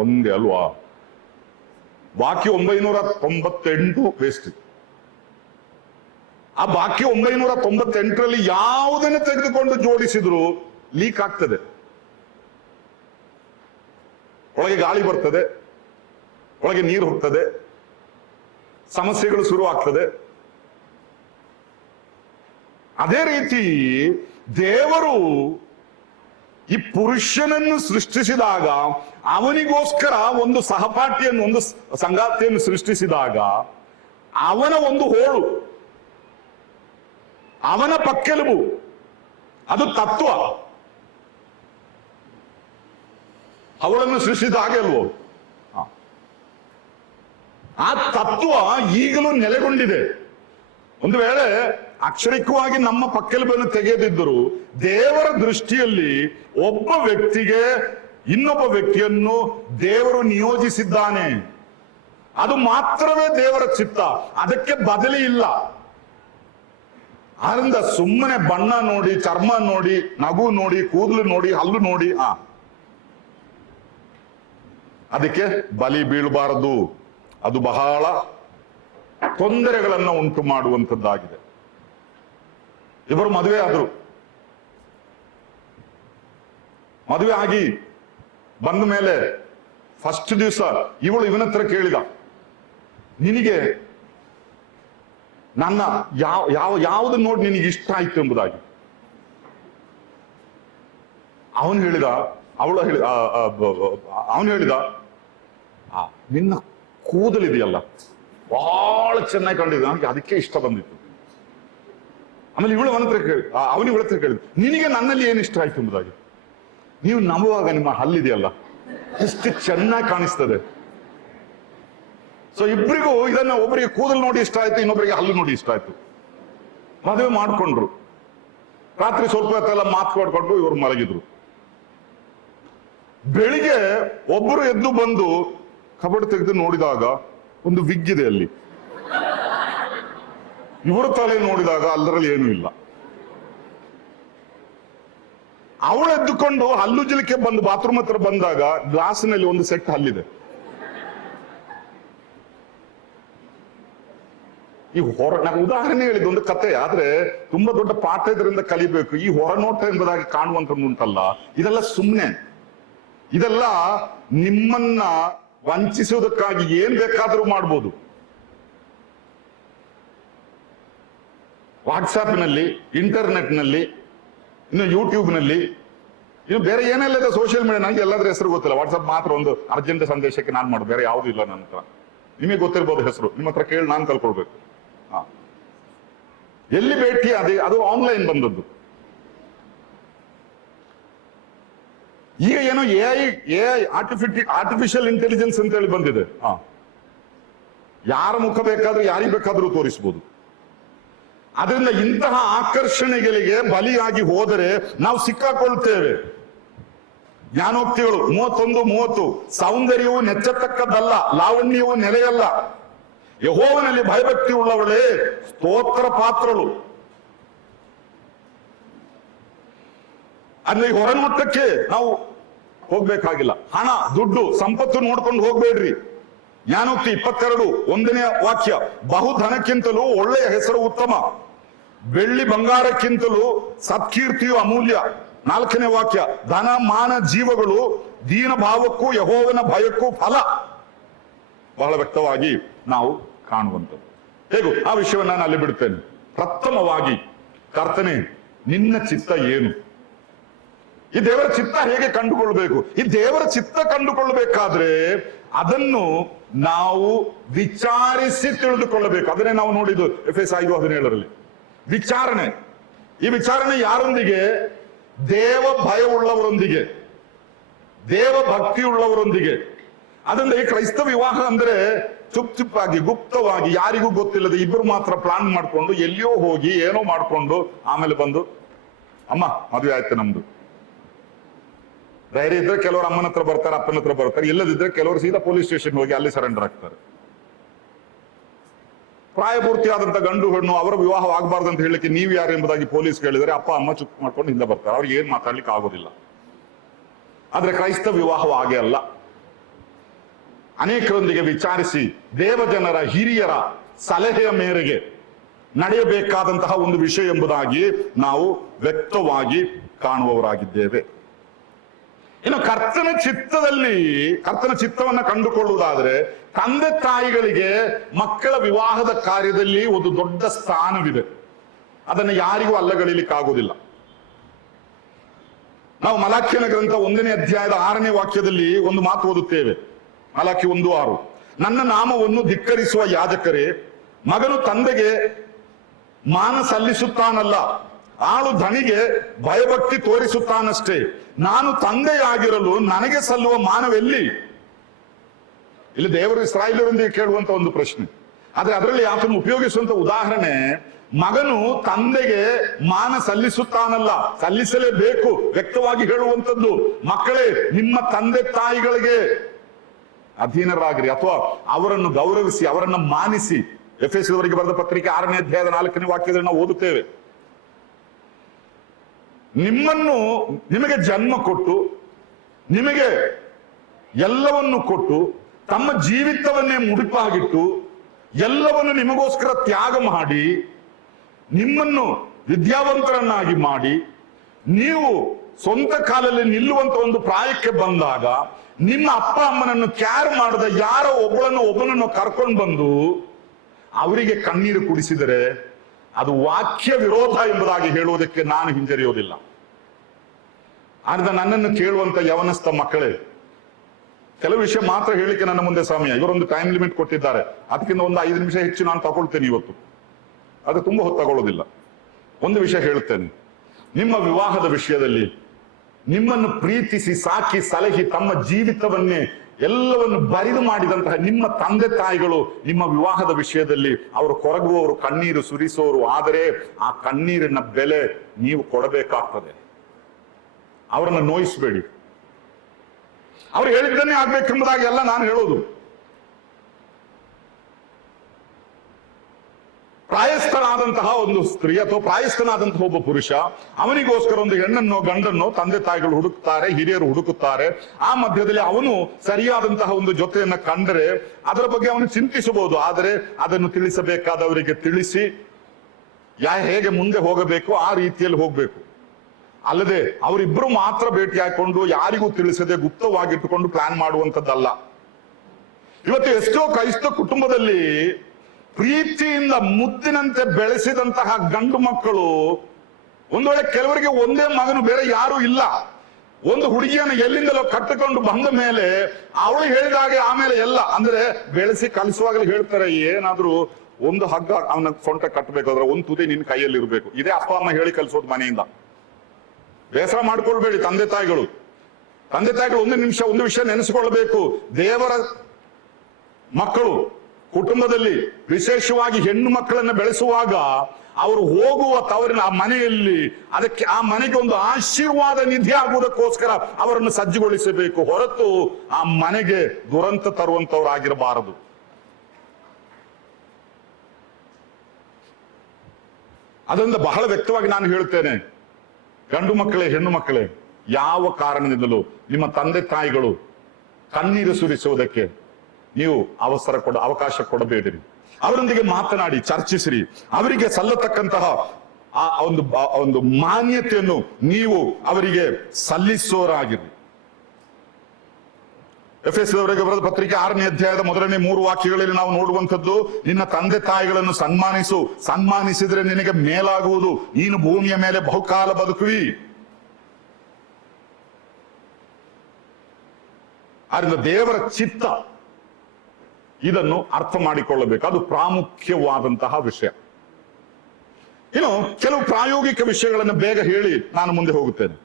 ಒಂದೇ ಅಲ್ವಾ? ಬಾಕಿ 998 ವೇಸ್ಟ್. ಆ ಬಾಕಿ 998ರಲ್ಲಿ ಯಾವುದನ್ನು ತೆಗೆದುಕೊಂಡು ಜೋಡಿಸಿದ್ರು ಲೀಕ್ ಆಗ್ತದೆ. ಒಳಗೆ ಗಾಳಿ ಬರ್ತದೆ, ಒಳಗೆ ನೀರು ಹೋಗ್ತದೆ, ಸಮಸ್ಯೆಗಳು ಶುರು ಆಗ್ತದೆ. ಅದೇ ರೀತಿ ದೇವರು ಈ ಪುರುಷನನ್ನು ಸೃಷ್ಟಿಸಿದಾಗ, ಅವನಿಗೋಸ್ಕರ ಒಂದು ಸಹಪಾಠಿಯನ್ನು, ಒಂದು ಸಂಗಾತಿಯನ್ನು ಸೃಷ್ಟಿಸಿದಾಗ, ಅವನ ಒಂದು ಹೋಳು, ಅವನ ಪಕ್ಕೆಲುಬು, ಅದು ತತ್ವ. ಅವಳನ್ನು ಸೃಷ್ಟಿಸಿದ ಹಾಗೆ ಅಲ್ವೋ? ಆ ತತ್ವ ಈಗಲೂ ನೆಲೆಗೊಂಡಿದೆ. ಒಂದು ವೇಳೆ ಅಕ್ಷರಿಕವಾಗಿ ನಮ್ಮ ಪಕ್ಕೆಲುಬನ್ನು ತೆಗೆಯದಿದ್ದರೂ ದೇವರ ದೃಷ್ಟಿಯಲ್ಲಿ ಒಬ್ಬ ವ್ಯಕ್ತಿಗೆ ಇನ್ನೊಬ್ಬ ವ್ಯಕ್ತಿಯನ್ನು ದೇವರು ನಿಯೋಜಿಸಿದ್ದಾನೆ. ಅದು ಮಾತ್ರವೇ ದೇವರ ಚಿತ್ತ, ಅದಕ್ಕೆ ಬದಲಿ ಇಲ್ಲ. ಆದ್ರಿಂದ ಸುಮ್ಮನೆ ಬಣ್ಣ ನೋಡಿ, ಚರ್ಮ ನೋಡಿ, ನಗು ನೋಡಿ, ಕೂದಲು ನೋಡಿ, ಹಲ್ಲು ನೋಡಿ ಅದಕ್ಕೆ ಬಲಿ ಬೀಳಬಾರದು. ಅದು ಬಹಳ ತೊಂದರೆಗಳನ್ನು ಉಂಟು ಮಾಡುವಂಥದ್ದಾಗಿದೆ. ಇವರು ಮದುವೆ ಆದ್ರು. ಮದುವೆ ಆಗಿ ಬಂದ ಮೇಲೆ ಫಸ್ಟ್ ದಿವಸ ಇವಳು ಇವನ ಹತ್ರ ಕೇಳಿದ, ನಿನಗೆ ನನ್ನ ಯಾವುದು ನೋಡಿ ನಿನಗೆ ಇಷ್ಟ ಆಯ್ತು ಎಂಬುದಾಗಿ. ಅವನು ಹೇಳಿದ ನಿನ್ನ ಕೂದಲಿದೆಯಲ್ಲ ಬಹಳ ಚೆನ್ನಾಗಿ ಕಂಡಿದೆ, ನನಗೆ ಅದಕ್ಕೆ ಇಷ್ಟ ಬಂದಿತ್ತು. ಆಮೇಲೆ ಅವನು ಇವಳ ಹತ್ರ ಕೇಳಿದ, ನಿನಗೆ ನನ್ನಲ್ಲಿ ಏನು ಇಷ್ಟ ಆಯ್ತು ಎಂಬುದಾಗಿ. ನೀವು ನಂಬುವಾಗ ನಿಮ್ಮ ಹಲ್ಲಿದೆಯಲ್ಲ ಎಷ್ಟು ಚೆನ್ನಾಗಿ ಕಾಣಿಸ್ತದೆ. ಸೊ ಇಬ್ಬರಿಗೂ ಇದನ್ನ, ಒಬ್ಬರಿಗೆ ಕೂದಲು ನೋಡಿ ಇಷ್ಟ ಆಯ್ತು, ಇನ್ನೊಬ್ಬರಿಗೆ ಹಲ್ಲು ನೋಡಿ ಇಷ್ಟ ಆಯ್ತು. ಮದುವೆ ಮಾಡ್ಕೊಂಡ್ರು. ರಾತ್ರಿ ಸ್ವಲ್ಪ ಹೊತ್ತೆಲ್ಲ ಮಾತಾಡ್ಕೊಂಡು ಇವರು ಮಲಗಿದ್ರು. ಬೆಳಿಗ್ಗೆ ಒಬ್ಬರು ಎದ್ದು ಬಂದು ಕಬಡ್ ತೆಗೆದು ನೋಡಿದಾಗ ಒಂದು ವಿಗ್ ಇದೆ ಅಲ್ಲಿ. ಇವರ ತಲೆ ನೋಡಿದಾಗ ಅದರಲ್ಲಿ ಏನೂ ಇಲ್ಲ. ಅವಳು ಎದ್ದುಕೊಂಡು ಹಲ್ಲು ಜಿಲಿಕೆ ಬಂದು ಬಾತ್ರೂಮ್ ಹತ್ರ ಬಂದಾಗ ಗ್ಲಾಸಿನಲ್ಲಿ ಒಂದು ಸೆಟ್ ಹಲ್ಲಿದೆ. ಈ ನಾನು ಉದಾಹರಣೆ ಹೇಳಿದ ಒಂದು ಕತೆ, ಆದ್ರೆ ತುಂಬಾ ದೊಡ್ಡ ಪಾಠ ಇದರಿಂದ ಕಲಿಬೇಕು. ಈ ಹೊರನೋಟ ಎಂಬುದಾಗಿ ಕಾಣುವಂತದ್ದುಂಟಲ್ಲ, ಇದೆಲ್ಲ ಸುಮ್ಮನೆ. ಇದೆಲ್ಲ ನಿಮ್ಮನ್ನ ವಂಚಿಸುವುದಕ್ಕಾಗಿ ಏನ್ ಬೇಕಾದರೂ ಮಾಡ್ಬೋದು. ವಾಟ್ಸಾಪ್ನಲ್ಲಿ, ಇಂಟರ್ನೆಟ್ನಲ್ಲಿ, ಇನ್ನು ಯೂಟ್ಯೂಬ್ನಲ್ಲಿ, ಇನ್ನು ಬೇರೆ ಏನೆಲ್ಲ ಇದೆ ಸೋಷಿಯಲ್ ಮೀಡಿಯಾ. ನನಗೆ ಎಲ್ಲದ್ರ ಹೆಸರು ಗೊತ್ತಿಲ್ಲ. ವಾಟ್ಸಾಪ್ ಮಾತ್ರ ಒಂದು ಅರ್ಜೆಂಟ್ ಸಂದೇಶಕ್ಕೆ ನಾನು ಮಾಡೋದು, ಬೇರೆ ಯಾವುದೂ ಇಲ್ಲ ನನ್ನ ಹತ್ರ. ನಿಮಗೆ ಗೊತ್ತಿರ್ಬೋದು ಹೆಸರು, ನಿಮ್ಮ ಹತ್ರ ಕೇಳಿ ನಾನು ಕಲ್ಕೊಳ್ಬೇಕು. ಎಲ್ಲಿ ಭೇಟಿ ಅದು ಆನ್ಲೈನ್ ಬಂದದ್ದು. ಈಗ ಏನೋ ಎಐ ಆರ್ಟಿಫಿಷಿಯಲ್ ಇಂಟೆಲಿಜೆನ್ಸ್ ಅಂತ ಹೇಳಿ ಬಂದಿದೆ. ಯಾರ ಮುಖ ಬೇಕಾದ್ರೂ ಯಾರಿಗೆ ಬೇಕಾದ್ರೂ ತೋರಿಸಬಹುದು. ಅದರಿಂದ ಇಂತಹ ಆಕರ್ಷಣೆಗಳಿಗೆ ಬಲಿಯಾಗಿ ಹೋದರೆ ನಾವು ಸಿಕ್ಕಾಕೊಳ್ತೇವೆ. ಜ್ಞಾನೋಕ್ತಿಗಳು 31:30 ಸೌಂದರ್ಯವು ನೆಚ್ಚತಕ್ಕದ್ದಲ್ಲ, ಲಾವಣ್ಯವು ನೆಲೆಯಲ್ಲ, ಯೆಹೋವನಲ್ಲಿ ಭಯಭಕ್ತಿ ಉಳ್ಳವಳೇ ಸ್ತೋತ್ರ ಪಾತ್ರಳು. ಅಂದ್ರೆ ಹೊರನೋಟಕ್ಕೆ ನಾವು ಹೋಗ್ಬೇಕಾಗಿಲ್ಲ. ಹಣ, ದುಡ್ಡು, ಸಂಪತ್ತು ನೋಡ್ಕೊಂಡು ಹೋಗ್ಬೇಡ್ರಿ. ಜ್ಞಾನೋಕ್ತಿ 22:1 ವಾಕ್ಯ, ಬಹುಧನಕ್ಕಿಂತಲೂ ಒಳ್ಳೆಯ ಹೆಸರು ಉತ್ತಮ, ಬೆಳ್ಳಿ ಬಂಗಾರಕ್ಕಿಂತಲೂ ಸತ್ಕೀರ್ತಿಯು ಅಮೂಲ್ಯ. 4ನೇ ವಾಕ್ಯ, ಧನ ಮಾನ ಜೀವಗಳು ದೀನ ಭಾವಕ್ಕೂ ಯೆಹೋವನ ಭಯಕ್ಕೂ ಫಲ. ಬಹಳ ವ್ಯಕ್ತವಾಗಿ ನಾವು ಕಾಣುವಂಥದ್ದು. ಹೇಗೂ ಆ ವಿಷಯವನ್ನು ನಾನು ಅಲ್ಲಿ ಬಿಡ್ತೇನೆ. ಪ್ರಥಮವಾಗಿ, ಕರ್ತನೆ ನಿನ್ನ ಚಿತ್ತ ಏನು? ಈ ದೇವರ ಚಿತ್ತ ಹೇಗೆ ಕಂಡುಕೊಳ್ಬೇಕು? ಈ ದೇವರ ಚಿತ್ತ ಕಂಡುಕೊಳ್ಳಬೇಕಾದ್ರೆ ಅದನ್ನು ನಾವು ವಿಚಾರಿಸಿ ತಿಳಿದುಕೊಳ್ಳಬೇಕು. ಅದನ್ನೇ ನಾವು ನೋಡಿದ್ದು ಎಫೆಸ 5:17 ವಿಚಾರಣೆ. ಈ ವಿಚಾರಣೆ ಯಾರೊಂದಿಗೆ? ದೇವ ಭಯ ಉಳ್ಳವರೊಂದಿಗೆ, ದೇವ ಭಕ್ತಿ ಉಳ್ಳವರೊಂದಿಗೆ. ಅದರಿಂದ ಈ ಕ್ರೈಸ್ತ ವಿವಾಹ ಅಂದ್ರೆ ಚುಪ್ಪಾಗಿ, ಗುಪ್ತವಾಗಿ, ಯಾರಿಗೂ ಗೊತ್ತಿಲ್ಲದೆ ಇಬ್ಬರು ಮಾತ್ರ ಪ್ಲಾನ್ ಮಾಡ್ಕೊಂಡು ಎಲ್ಲಿಯೋ ಹೋಗಿ ಏನೋ ಮಾಡ್ಕೊಂಡು ಆಮೇಲೆ ಬಂದು, ಅಮ್ಮ ಮದುವೆ ಆಯ್ತು ನಮ್ದು. ಧೈರ್ಯ ಇದ್ರೆ ಕೆಲವರು ಅಮ್ಮನ ಹತ್ರ ಬರ್ತಾರೆ, ಅಪ್ಪನ ಹತ್ರ ಬರ್ತಾರೆ. ಇಲ್ಲದಿದ್ರೆ ಕೆಲವರು ಸೀದಾ ಪೊಲೀಸ್ ಸ್ಟೇಷನ್ ಹೋಗಿ ಅಲ್ಲಿ ಸರೆಂಡರ್ ಆಗ್ತಾರೆ. ಪ್ರಾಯಪೂರ್ತಿ ಆದಂತ ಗಂಡು ಹೆಣ್ಣು ಅವರ ವಿವಾಹವಾಗಬಾರ್ದು ಅಂತ ಹೇಳಲಿಕ್ಕೆ ನೀವು ಯಾರು ಎಂಬುದಾಗಿ ಪೊಲೀಸ್ ಕೇಳಿದರೆ ಅಪ್ಪ ಅಮ್ಮ ಚುಪ್ ಮಾಡ್ಕೊಂಡು ಹಿಂದೆ ಬರ್ತಾರೆ. ಅವ್ರಿಗೆ ಏನ್ ಮಾತಾಡ್ಲಿಕ್ಕೆ ಆಗೋದಿಲ್ಲ. ಆದ್ರೆ ಕ್ರೈಸ್ತ ವಿವಾಹವು ಹಾಗೆ ಅಲ್ಲ. ಅನೇಕರೊಂದಿಗೆ ವಿಚಾರಿಸಿ ದೇವಜನರ ಹಿರಿಯರ ಸಲಹೆಯ ಮೇರೆಗೆ ನಡೆಯಬೇಕಾದಂತಹ ಒಂದು ವಿಷಯ ಎಂಬುದಾಗಿ ನಾವು ವ್ಯಕ್ತವಾಗಿ ಕಾಣುವವರಾಗಿದ್ದೇವೆ. ಇನ್ನು ಕರ್ತನ ಚಿತ್ತವನ್ನ ಕಂಡುಕೊಳ್ಳುವುದಾದ್ರೆ ತಂದೆ ತಾಯಿಗಳಿಗೆ ಮಕ್ಕಳ ವಿವಾಹದ ಕಾರ್ಯದಲ್ಲಿ ಒಂದು ದೊಡ್ಡ ಸ್ಥಾನವಿದೆ. ಅದನ್ನು ಯಾರಿಗೂ ಅಲ್ಲಗಳಿಲಿಕ್ಕಾಗುವುದಿಲ್ಲ. ನಾವು ಮಲಾಖಿಯನ ಗ್ರಂಥ 1ನೇ ಅಧ್ಯಾಯದ 6ನೇ ವಾಕ್ಯದಲ್ಲಿ ಒಂದು ಮಾತು ಓದುತ್ತೇವೆ. ಮಲಾಖಿ 1:6, ನನ್ನ ನಾಮವನ್ನು ಧಿಕ್ಕರಿಸುವ ಯಾಜಕರೇ, ಮಗನು ತಂದೆಗೆ ಮಾನ ಸಲ್ಲಿಸುತ್ತಾನಲ್ಲ, ಆಳು ಧಣಿಗೆ ಭಯಭಕ್ತಿ ತೋರಿಸುತ್ತಾನಷ್ಟೇ. ನಾನು ತಂದೆಯಾಗಿರಲು ನನಗೆ ಸಲ್ಲುವ ಮಾನವೆಲ್ಲಿ? ಇಲ್ಲಿ ದೇವರು ಇಸ್ರಾಯೇಲರೊಂದಿಗೆ ಕೇಳುವಂತ ಒಂದು ಪ್ರಶ್ನೆ. ಆದ್ರೆ ಅದರಲ್ಲಿ ಆತನು ಉಪಯೋಗಿಸುವಂತ ಉದಾಹರಣೆ, ಮಗನು ತಂದೆಗೆ ಮಾನ ಸಲ್ಲಿಸುತ್ತಾನಲ್ಲ, ಸಲ್ಲಿಸಲೇಬೇಕು, ವ್ಯಕ್ತವಾಗಿ ಹೇಳುವಂಥದ್ದು. ಮಕ್ಕಳೇ, ನಿಮ್ಮ ತಂದೆ ತಾಯಿಗಳಿಗೆ ಅಧೀನರಾಗಿರಿ, ಅಥವಾ ಅವರನ್ನು ಗೌರವಿಸಿ, ಅವರನ್ನ ಮಾನಿಸಿ. ಎಫೆಸದವರಿಗೆ ಬರೆದ ಪತ್ರಿಕೆ 6ನೇ ಅಧ್ಯಾಯದ 4ನೇ ವಾಕ್ಯದಲ್ಲಿ ನಾವು ಓದುತ್ತೇವೆ. ನಿಮಗೆ ಜನ್ಮ ಕೊಟ್ಟು, ನಿಮಗೆ ಎಲ್ಲವನ್ನು ಕೊಟ್ಟು, ತಮ್ಮ ಜೀವಿತವನ್ನೇ ಮುಡಿಪಾಗಿಟ್ಟು, ಎಲ್ಲವನ್ನು ನಿಮಗೋಸ್ಕರ ತ್ಯಾಗ ಮಾಡಿ, ನಿಮ್ಮನ್ನು ವಿದ್ಯಾವಂತರನ್ನಾಗಿ ಮಾಡಿ, ನೀವು ಸ್ವಂತ ಕಾಲಲ್ಲಿ ನಿಲ್ಲುವಂತ ಒಂದು ಪ್ರಾಯಕ್ಕೆ ಬಂದಾಗ ನಿಮ್ಮ ಅಪ್ಪ ಅಮ್ಮನನ್ನು ಕ್ಯಾರ್ ಮಾಡದ ಯಾರೋ ಒಬ್ಬನನ್ನು ಕರ್ಕೊಂಡು ಬಂದು ಅವರಿಗೆ ಕಣ್ಣೀರು ಕುಡಿಸಿದರೆ ಅದು ವಾಕ್ಯ ವಿರೋಧ ಎಂಬುದಾಗಿ ಹೇಳುವುದಕ್ಕೆ ನಾನು ಹಿಂಜರಿಯೋದಿಲ್ಲ. ಆದ್ರೆ ನನ್ನನ್ನು ಕೇಳುವಂತ ಯವನಸ್ಥ ಮಕ್ಕಳೇ, ಕೆಲವು ವಿಷಯ ಮಾತ್ರ ಹೇಳಿಕೆ ನನ್ನ ಮುಂದೆ ಸಮಯ, ಇವರೊಂದು ಟೈಮ್ ಲಿಮಿಟ್ ಕೊಟ್ಟಿದ್ದಾರೆ, ಅದಕ್ಕಿಂತ ಒಂದು 5 ನಿಮಿಷ ಹೆಚ್ಚು ನಾನು ತಗೊಳ್ತೇನೆ ಇವತ್ತು, ಅದು ತುಂಬಾ ಹೊತ್ತು ತಗೊಳ್ಳೋದಿಲ್ಲ. ಒಂದು ವಿಷಯ ಹೇಳುತ್ತೇನೆ, ನಿಮ್ಮ ವಿವಾಹದ ವಿಷಯದಲ್ಲಿ ನಿಮ್ಮನ್ನು ಪ್ರೀತಿಸಿ ಸಾಕಿ ಸಲಹಿ ತಮ್ಮ ಜೀವಿತವನ್ನೇ ಎಲ್ಲವನ್ನು ಬರಿದು ಮಾಡಿದಂತಹ ನಿಮ್ಮ ತಂದೆ ತಾಯಿಗಳು ನಿಮ್ಮ ವಿವಾಹದ ವಿಷಯದಲ್ಲಿ ಅವರು ಕೊರಗುವವರು, ಕಣ್ಣೀರು ಸುರಿಸುವವರು. ಆದರೆ ಆ ಕಣ್ಣೀರಿನ ಬೆಲೆ ನೀವು ಕೊಡಬೇಕಾಗ್ತದೆ. ಅವರನ್ನು ನೋಯಿಸಬೇಡಿ, ಅವ್ರು ಹೇಳಿದ್ದನ್ನೇ ಆಗ್ಬೇಕೆಂಬುದಾಗಿ ಎಲ್ಲ ನಾನು ಹೇಳೋದು. ಪ್ರಾಯಸ್ಥನಾದಂತಹ ಒಂದು ಸ್ತ್ರೀ ಅಥವಾ ಪ್ರಾಯಸ್ಥನಾದಂತಹ ಒಬ್ಬ ಪುರುಷ, ಅವನಿಗೋಸ್ಕರ ಒಂದು ಹೆಣ್ಣನ್ನು ಗಂಡನ್ನು ತಂದೆ ತಾಯಿಗಳು ಹುಡುಕ್ತಾರೆ, ಹಿರಿಯರು ಹುಡುಕುತ್ತಾರೆ. ಆ ಮಧ್ಯದಲ್ಲಿ ಅವನು ಸರಿಯಾದಂತಹ ಒಂದು ಜೊತೆಯನ್ನ ಕಂಡರೆ ಅದರ ಬಗ್ಗೆ ಅವನು ಚಿಂತಿಸಬಹುದು. ಆದರೆ ಅದನ್ನು ತಿಳಿಸಬೇಕಾದವರಿಗೆ ತಿಳಿಸಿ ಹೇಗೆ ಮುಂದೆ ಹೋಗಬೇಕು ಆ ರೀತಿಯಲ್ಲಿ ಹೋಗ್ಬೇಕು. ಅಲ್ಲದೆ ಅವರಿಬ್ಬರು ಮಾತ್ರ ಭೇಟಿ ಹಾಕೊಂಡು ಯಾರಿಗೂ ತಿಳಿಸದೆ ಗುಪ್ತವಾಗಿಟ್ಟುಕೊಂಡು ಪ್ಲಾನ್ ಮಾಡುವಂಥದ್ದಲ್ಲ. ಇವತ್ತು ಎಷ್ಟೋ ಕ್ರೈಸ್ತ ಕುಟುಂಬದಲ್ಲಿ ಪ್ರೀತಿಯಿಂದ ಮುತ್ತಿನಂತೆ ಬೆಳೆಸಿದಂತಹ ಗಂಡು ಮಕ್ಕಳು, ಒಂದು ವೇಳೆ ಕೆಲವರಿಗೆ ಒಂದೇ ಮಗನು, ಬೇರೆ ಯಾರು ಇಲ್ಲ, ಒಂದು ಹುಡುಗಿಯನ್ನು ಎಲ್ಲಿಂದಲೋ ಕಟ್ಟಿಕೊಂಡು ಬಂದ ಮೇಲೆ ಅವಳು ಹೇಳಿದಾಗೆ ಆಮೇಲೆ ಎಲ್ಲ, ಅಂದ್ರೆ ಬೆಳೆಸಿ ಕಲಿಸುವಾಗಲೇ ಹೇಳ್ತಾರೆ, ಏನಾದ್ರೂ ಒಂದು ಹಗ್ಗ ಅವನ ಸೊಂಟ ಕಟ್ಟಬೇಕಾದ್ರೆ ಒಂದು ತುದಿ ನಿನ್ನ ಕೈಯಲ್ಲಿ ಇರಬೇಕು. ಇದೇ ಅಪ್ಪ ಅಮ್ಮ ಹೇಳಿ ಕಲಿಸೋದು ಮನೆಯಿಂದ. ಬೇಸರ ಮಾಡ್ಕೊಳ್ಬೇಡಿ ತಂದೆ ತಾಯಿಗಳು. ಒಂದು ವಿಷಯ ನೆನೆಸಿಕೊಳ್ಬೇಕು, ದೇವರ ಮಕ್ಕಳು ಕುಟುಂಬದಲ್ಲಿ ವಿಶೇಷವಾಗಿ ಹೆಣ್ಣು ಮಕ್ಕಳನ್ನ ಬೆಳೆಸುವಾಗ ಅವರು ಹೋಗುವ ತವರಿನ ಆ ಮನೆಯಲ್ಲಿ ಅದಕ್ಕೆ ಆ ಮನೆಗೆ ಒಂದು ಆಶೀರ್ವಾದ ನಿಧಿ ಆಗುವುದಕ್ಕೋಸ್ಕರ ಅವರನ್ನು ಸಜ್ಜುಗೊಳಿಸಬೇಕು, ಹೊರತು ಆ ಮನೆಗೆ ದುರಂತ ತರುವಂತವರಾಗಿರಬಾರದು. ಅದರಿಂದ ಬಹಳ ವ್ಯಕ್ತವಾಗಿ ನಾನು ಹೇಳ್ತೇನೆ, ಗಂಡು ಮಕ್ಕಳೇ ಹೆಣ್ಣು ಮಕ್ಕಳೇ, ಯಾವ ಕಾರಣದಿಂದಲೂ ನಿಮ್ಮ ತಂದೆ ತಾಯಿಗಳು ಕಣ್ಣೀರು ಸುರಿಸುವುದಕ್ಕೆ ನೀವು ಅವಕಾಶ ಕೊಡಬೇಡಿರಿ. ಅವರೊಂದಿಗೆ ಮಾತನಾಡಿ ಚರ್ಚಿಸಿರಿ. ಅವರಿಗೆ ಸಲ್ಲತಕ್ಕಂತಹ ಆ ಒಂದು ಮಾನ್ಯತೆಯನ್ನು ನೀವು ಅವರಿಗೆ ಸಲ್ಲಿಸೋರಾಗಿರಿ. ಎಫೆಸದವರಿಗೆ ಬರೆದ ಪತ್ರಿಕೆ 6ನೇ ಅಧ್ಯಾಯದ ಮೊದಲನೇ 3 ವಾಕ್ಯಗಳಲ್ಲಿ ನಾವು ನೋಡುವಂಥದ್ದು, ನಿನ್ನ ತಂದೆ ತಾಯಿಗಳನ್ನು ಸನ್ಮಾನಿಸಿದ್ರೆ ನಿನಗೆ ಮೇಲಾಗುವುದು, ನೀನು ಭೂಮಿಯ ಮೇಲೆ ಬಹುಕಾಲ ಬದುಕುವಿ. ಆದ್ದರಿಂದ ದೇವರ ಚಿತ್ತ ಇದನ್ನು ಅರ್ಥ ಮಾಡಿಕೊಳ್ಳಬೇಕು, ಅದು ಪ್ರಾಮುಖ್ಯವಾದಂತಹ ವಿಷಯ. ಇನ್ನು ಕೆಲವು ಪ್ರಾಯೋಗಿಕ ವಿಷಯಗಳನ್ನು ಬೇಗ ಹೇಳಿ ನಾನು ಮುಂದೆ ಹೋಗುತ್ತೇನೆ.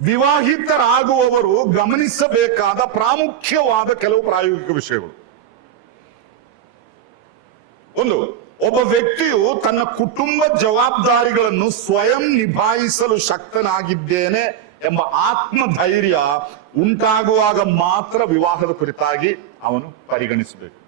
ವಿವಾಹಿತರಾಗುವವರು ಗಮನಿಸಬೇಕಾದ ಪ್ರಾಮುಖ್ಯವಾದ ಕೆಲವು ಪ್ರಾಯೋಗಿಕ ವಿಷಯಗಳು. ಒಂದು, ಒಬ್ಬ ವ್ಯಕ್ತಿಯು ತನ್ನ ಕುಟುಂಬ ಜವಾಬ್ದಾರಿಗಳನ್ನು ಸ್ವಯಂ ನಿಭಾಯಿಸಲು ಶಕ್ತನಾಗಿದ್ದೇನೆ ಎಂಬ ಆತ್ಮಧೈರ್ಯ ಉಂಟಾಗುವಾಗ ಮಾತ್ರ ವಿವಾಹದ ಕುರಿತಾಗಿ ಅವನು ಪರಿಗಣಿಸಬೇಕು.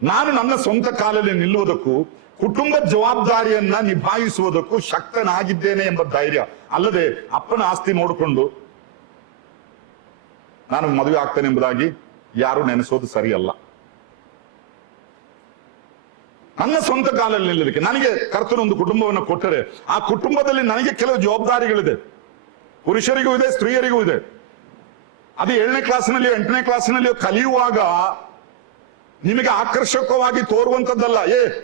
ನಾನು ನನ್ನ ಸ್ವಂತ ಕಾಲಲ್ಲಿ ನಿಲ್ಲುವುದಕ್ಕೂ ಕುಟುಂಬ ಜವಾಬ್ದಾರಿಯನ್ನ ನಿಭಾಯಿಸುವುದಕ್ಕೂ ಶಕ್ತನಾಗಿದ್ದೇನೆ ಎಂಬ ಧೈರ್ಯ, ಅಲ್ಲದೆ ಅಪ್ಪನ ಆಸ್ತಿ ನೋಡಿಕೊಂಡು ನಾನು ಮದುವೆ ಆಗ್ತೇನೆ ಎಂಬುದಾಗಿ ಯಾರು ನೆನೆಸೋದು ಸರಿಯಲ್ಲ. ನನ್ನ ಸ್ವಂತ ಕಾಲಲ್ಲಿ ನಿಲ್ಲಲಿಕ್ಕೆ ನನಗೆ ಕರ್ತನೊಂದು ಕುಟುಂಬವನ್ನು ಕೊಟ್ಟರೆ ಆ ಕುಟುಂಬದಲ್ಲಿ ನನಗೆ ಕೆಲವು ಜವಾಬ್ದಾರಿಗಳಿದೆ. ಪುರುಷರಿಗೂ ಇದೆ, ಸ್ತ್ರೀಯರಿಗೂ ಇದೆ. ಅದು 7ನೇ ಕ್ಲಾಸಿನಲ್ಲಿಯೋ 8ನೇ ಕ್ಲಾಸಿನಲ್ಲಿಯೋ ಕಲಿಯುವಾಗ ನಿಮಗೆ ಆಕರ್ಷಕವಾಗಿ ತೋರುವಂತದ್ದಲ್ಲ.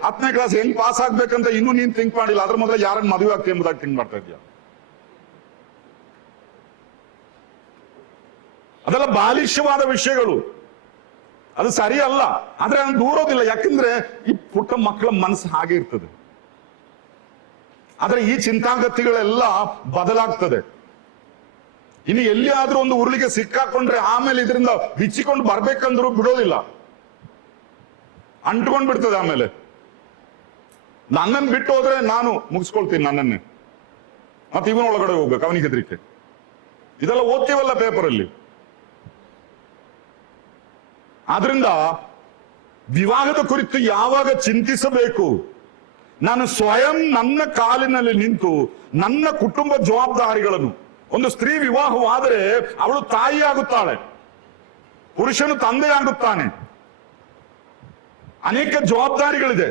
10ನೇ ಕ್ಲಾಸ್ ಹೆಂಗ್ ಪಾಸ್ ಆಗ್ಬೇಕಂತ ಇನ್ನೂ ನೀನ್ ಥಿಂಕ್ ಮಾಡಿಲ್ಲ, ಅದ್ರ ಮೊದಲು ಯಾರನ್ನ ಮದುವೆ ಆಗ್ತೇ ಎಂಬುದಾಗಿ ಥಿಂಕ್ ಮಾಡ್ತಾ ಇದೆಯಾ? ಅದೆಲ್ಲ ಬಾಲಿಷ್ಯವಾದ ವಿಷಯಗಳು, ಅದು ಸರಿಯಲ್ಲ. ಆದ್ರೆ ನಾನು ದೂರೋದಿಲ್ಲ, ಯಾಕಂದ್ರೆ ಈ ಪುಟ್ಟ ಮಕ್ಕಳ ಮನಸ್ಸು ಹಾಗೆ ಇರ್ತದೆ. ಆದ್ರೆ ಈ ಚಿಂತಾಗತಿಗಳೆಲ್ಲ ಬದಲಾಗ್ತದೆ. ಇನ್ನು ಎಲ್ಲಿಯಾದ್ರೂ ಒಂದು ಉರುಳಿಗೆ ಸಿಕ್ಕಾಕೊಂಡ್ರೆ ಆಮೇಲೆ ಇದರಿಂದ ಬಿಚ್ಚಿಕೊಂಡು ಬರ್ಬೇಕಂದ್ರೂ ಬಿಡೋದಿಲ್ಲ, ಅಂಟ್ಕೊಂಡ್ ಬಿಡ್ತದೆ. ಆಮೇಲೆ ನನ್ನನ್ನು ಬಿಟ್ಟು ಹೋದ್ರೆ ನಾನು ಮುಗಿಸ್ಕೊಳ್ತೀನಿ ನನ್ನನ್ನೇ, ಮತ್ತೆ ಇವನ ಒಳಗಡೆ ಹೋಗ್ಬೇಕು ಅವನಿಗೆ ಹೆದರಿಕೆ. ಇದೆಲ್ಲ ಓದ್ತೀವಲ್ಲ ಪೇಪರಲ್ಲಿ. ಆದ್ರಿಂದ ವಿವಾಹದ ಕುರಿತು ಯಾವಾಗ ಚಿಂತಿಸಬೇಕು, ನಾನು ಸ್ವಯಂ ನನ್ನ ಕಾಲಿನಲ್ಲಿ ನಿಂತು ನನ್ನ ಕುಟುಂಬ ಜವಾಬ್ದಾರಿಗಳನ್ನು, ಒಂದು ಸ್ತ್ರೀ ವಿವಾಹವಾದರೆ ಅವಳು ತಾಯಿಯಾಗುತ್ತಾಳೆ, ಪುರುಷನು ತಂದೆಯಾಗುತ್ತಾನೆ, ಅನೇಕ ಜವಾಬ್ದಾರಿಗಳಿದೆ.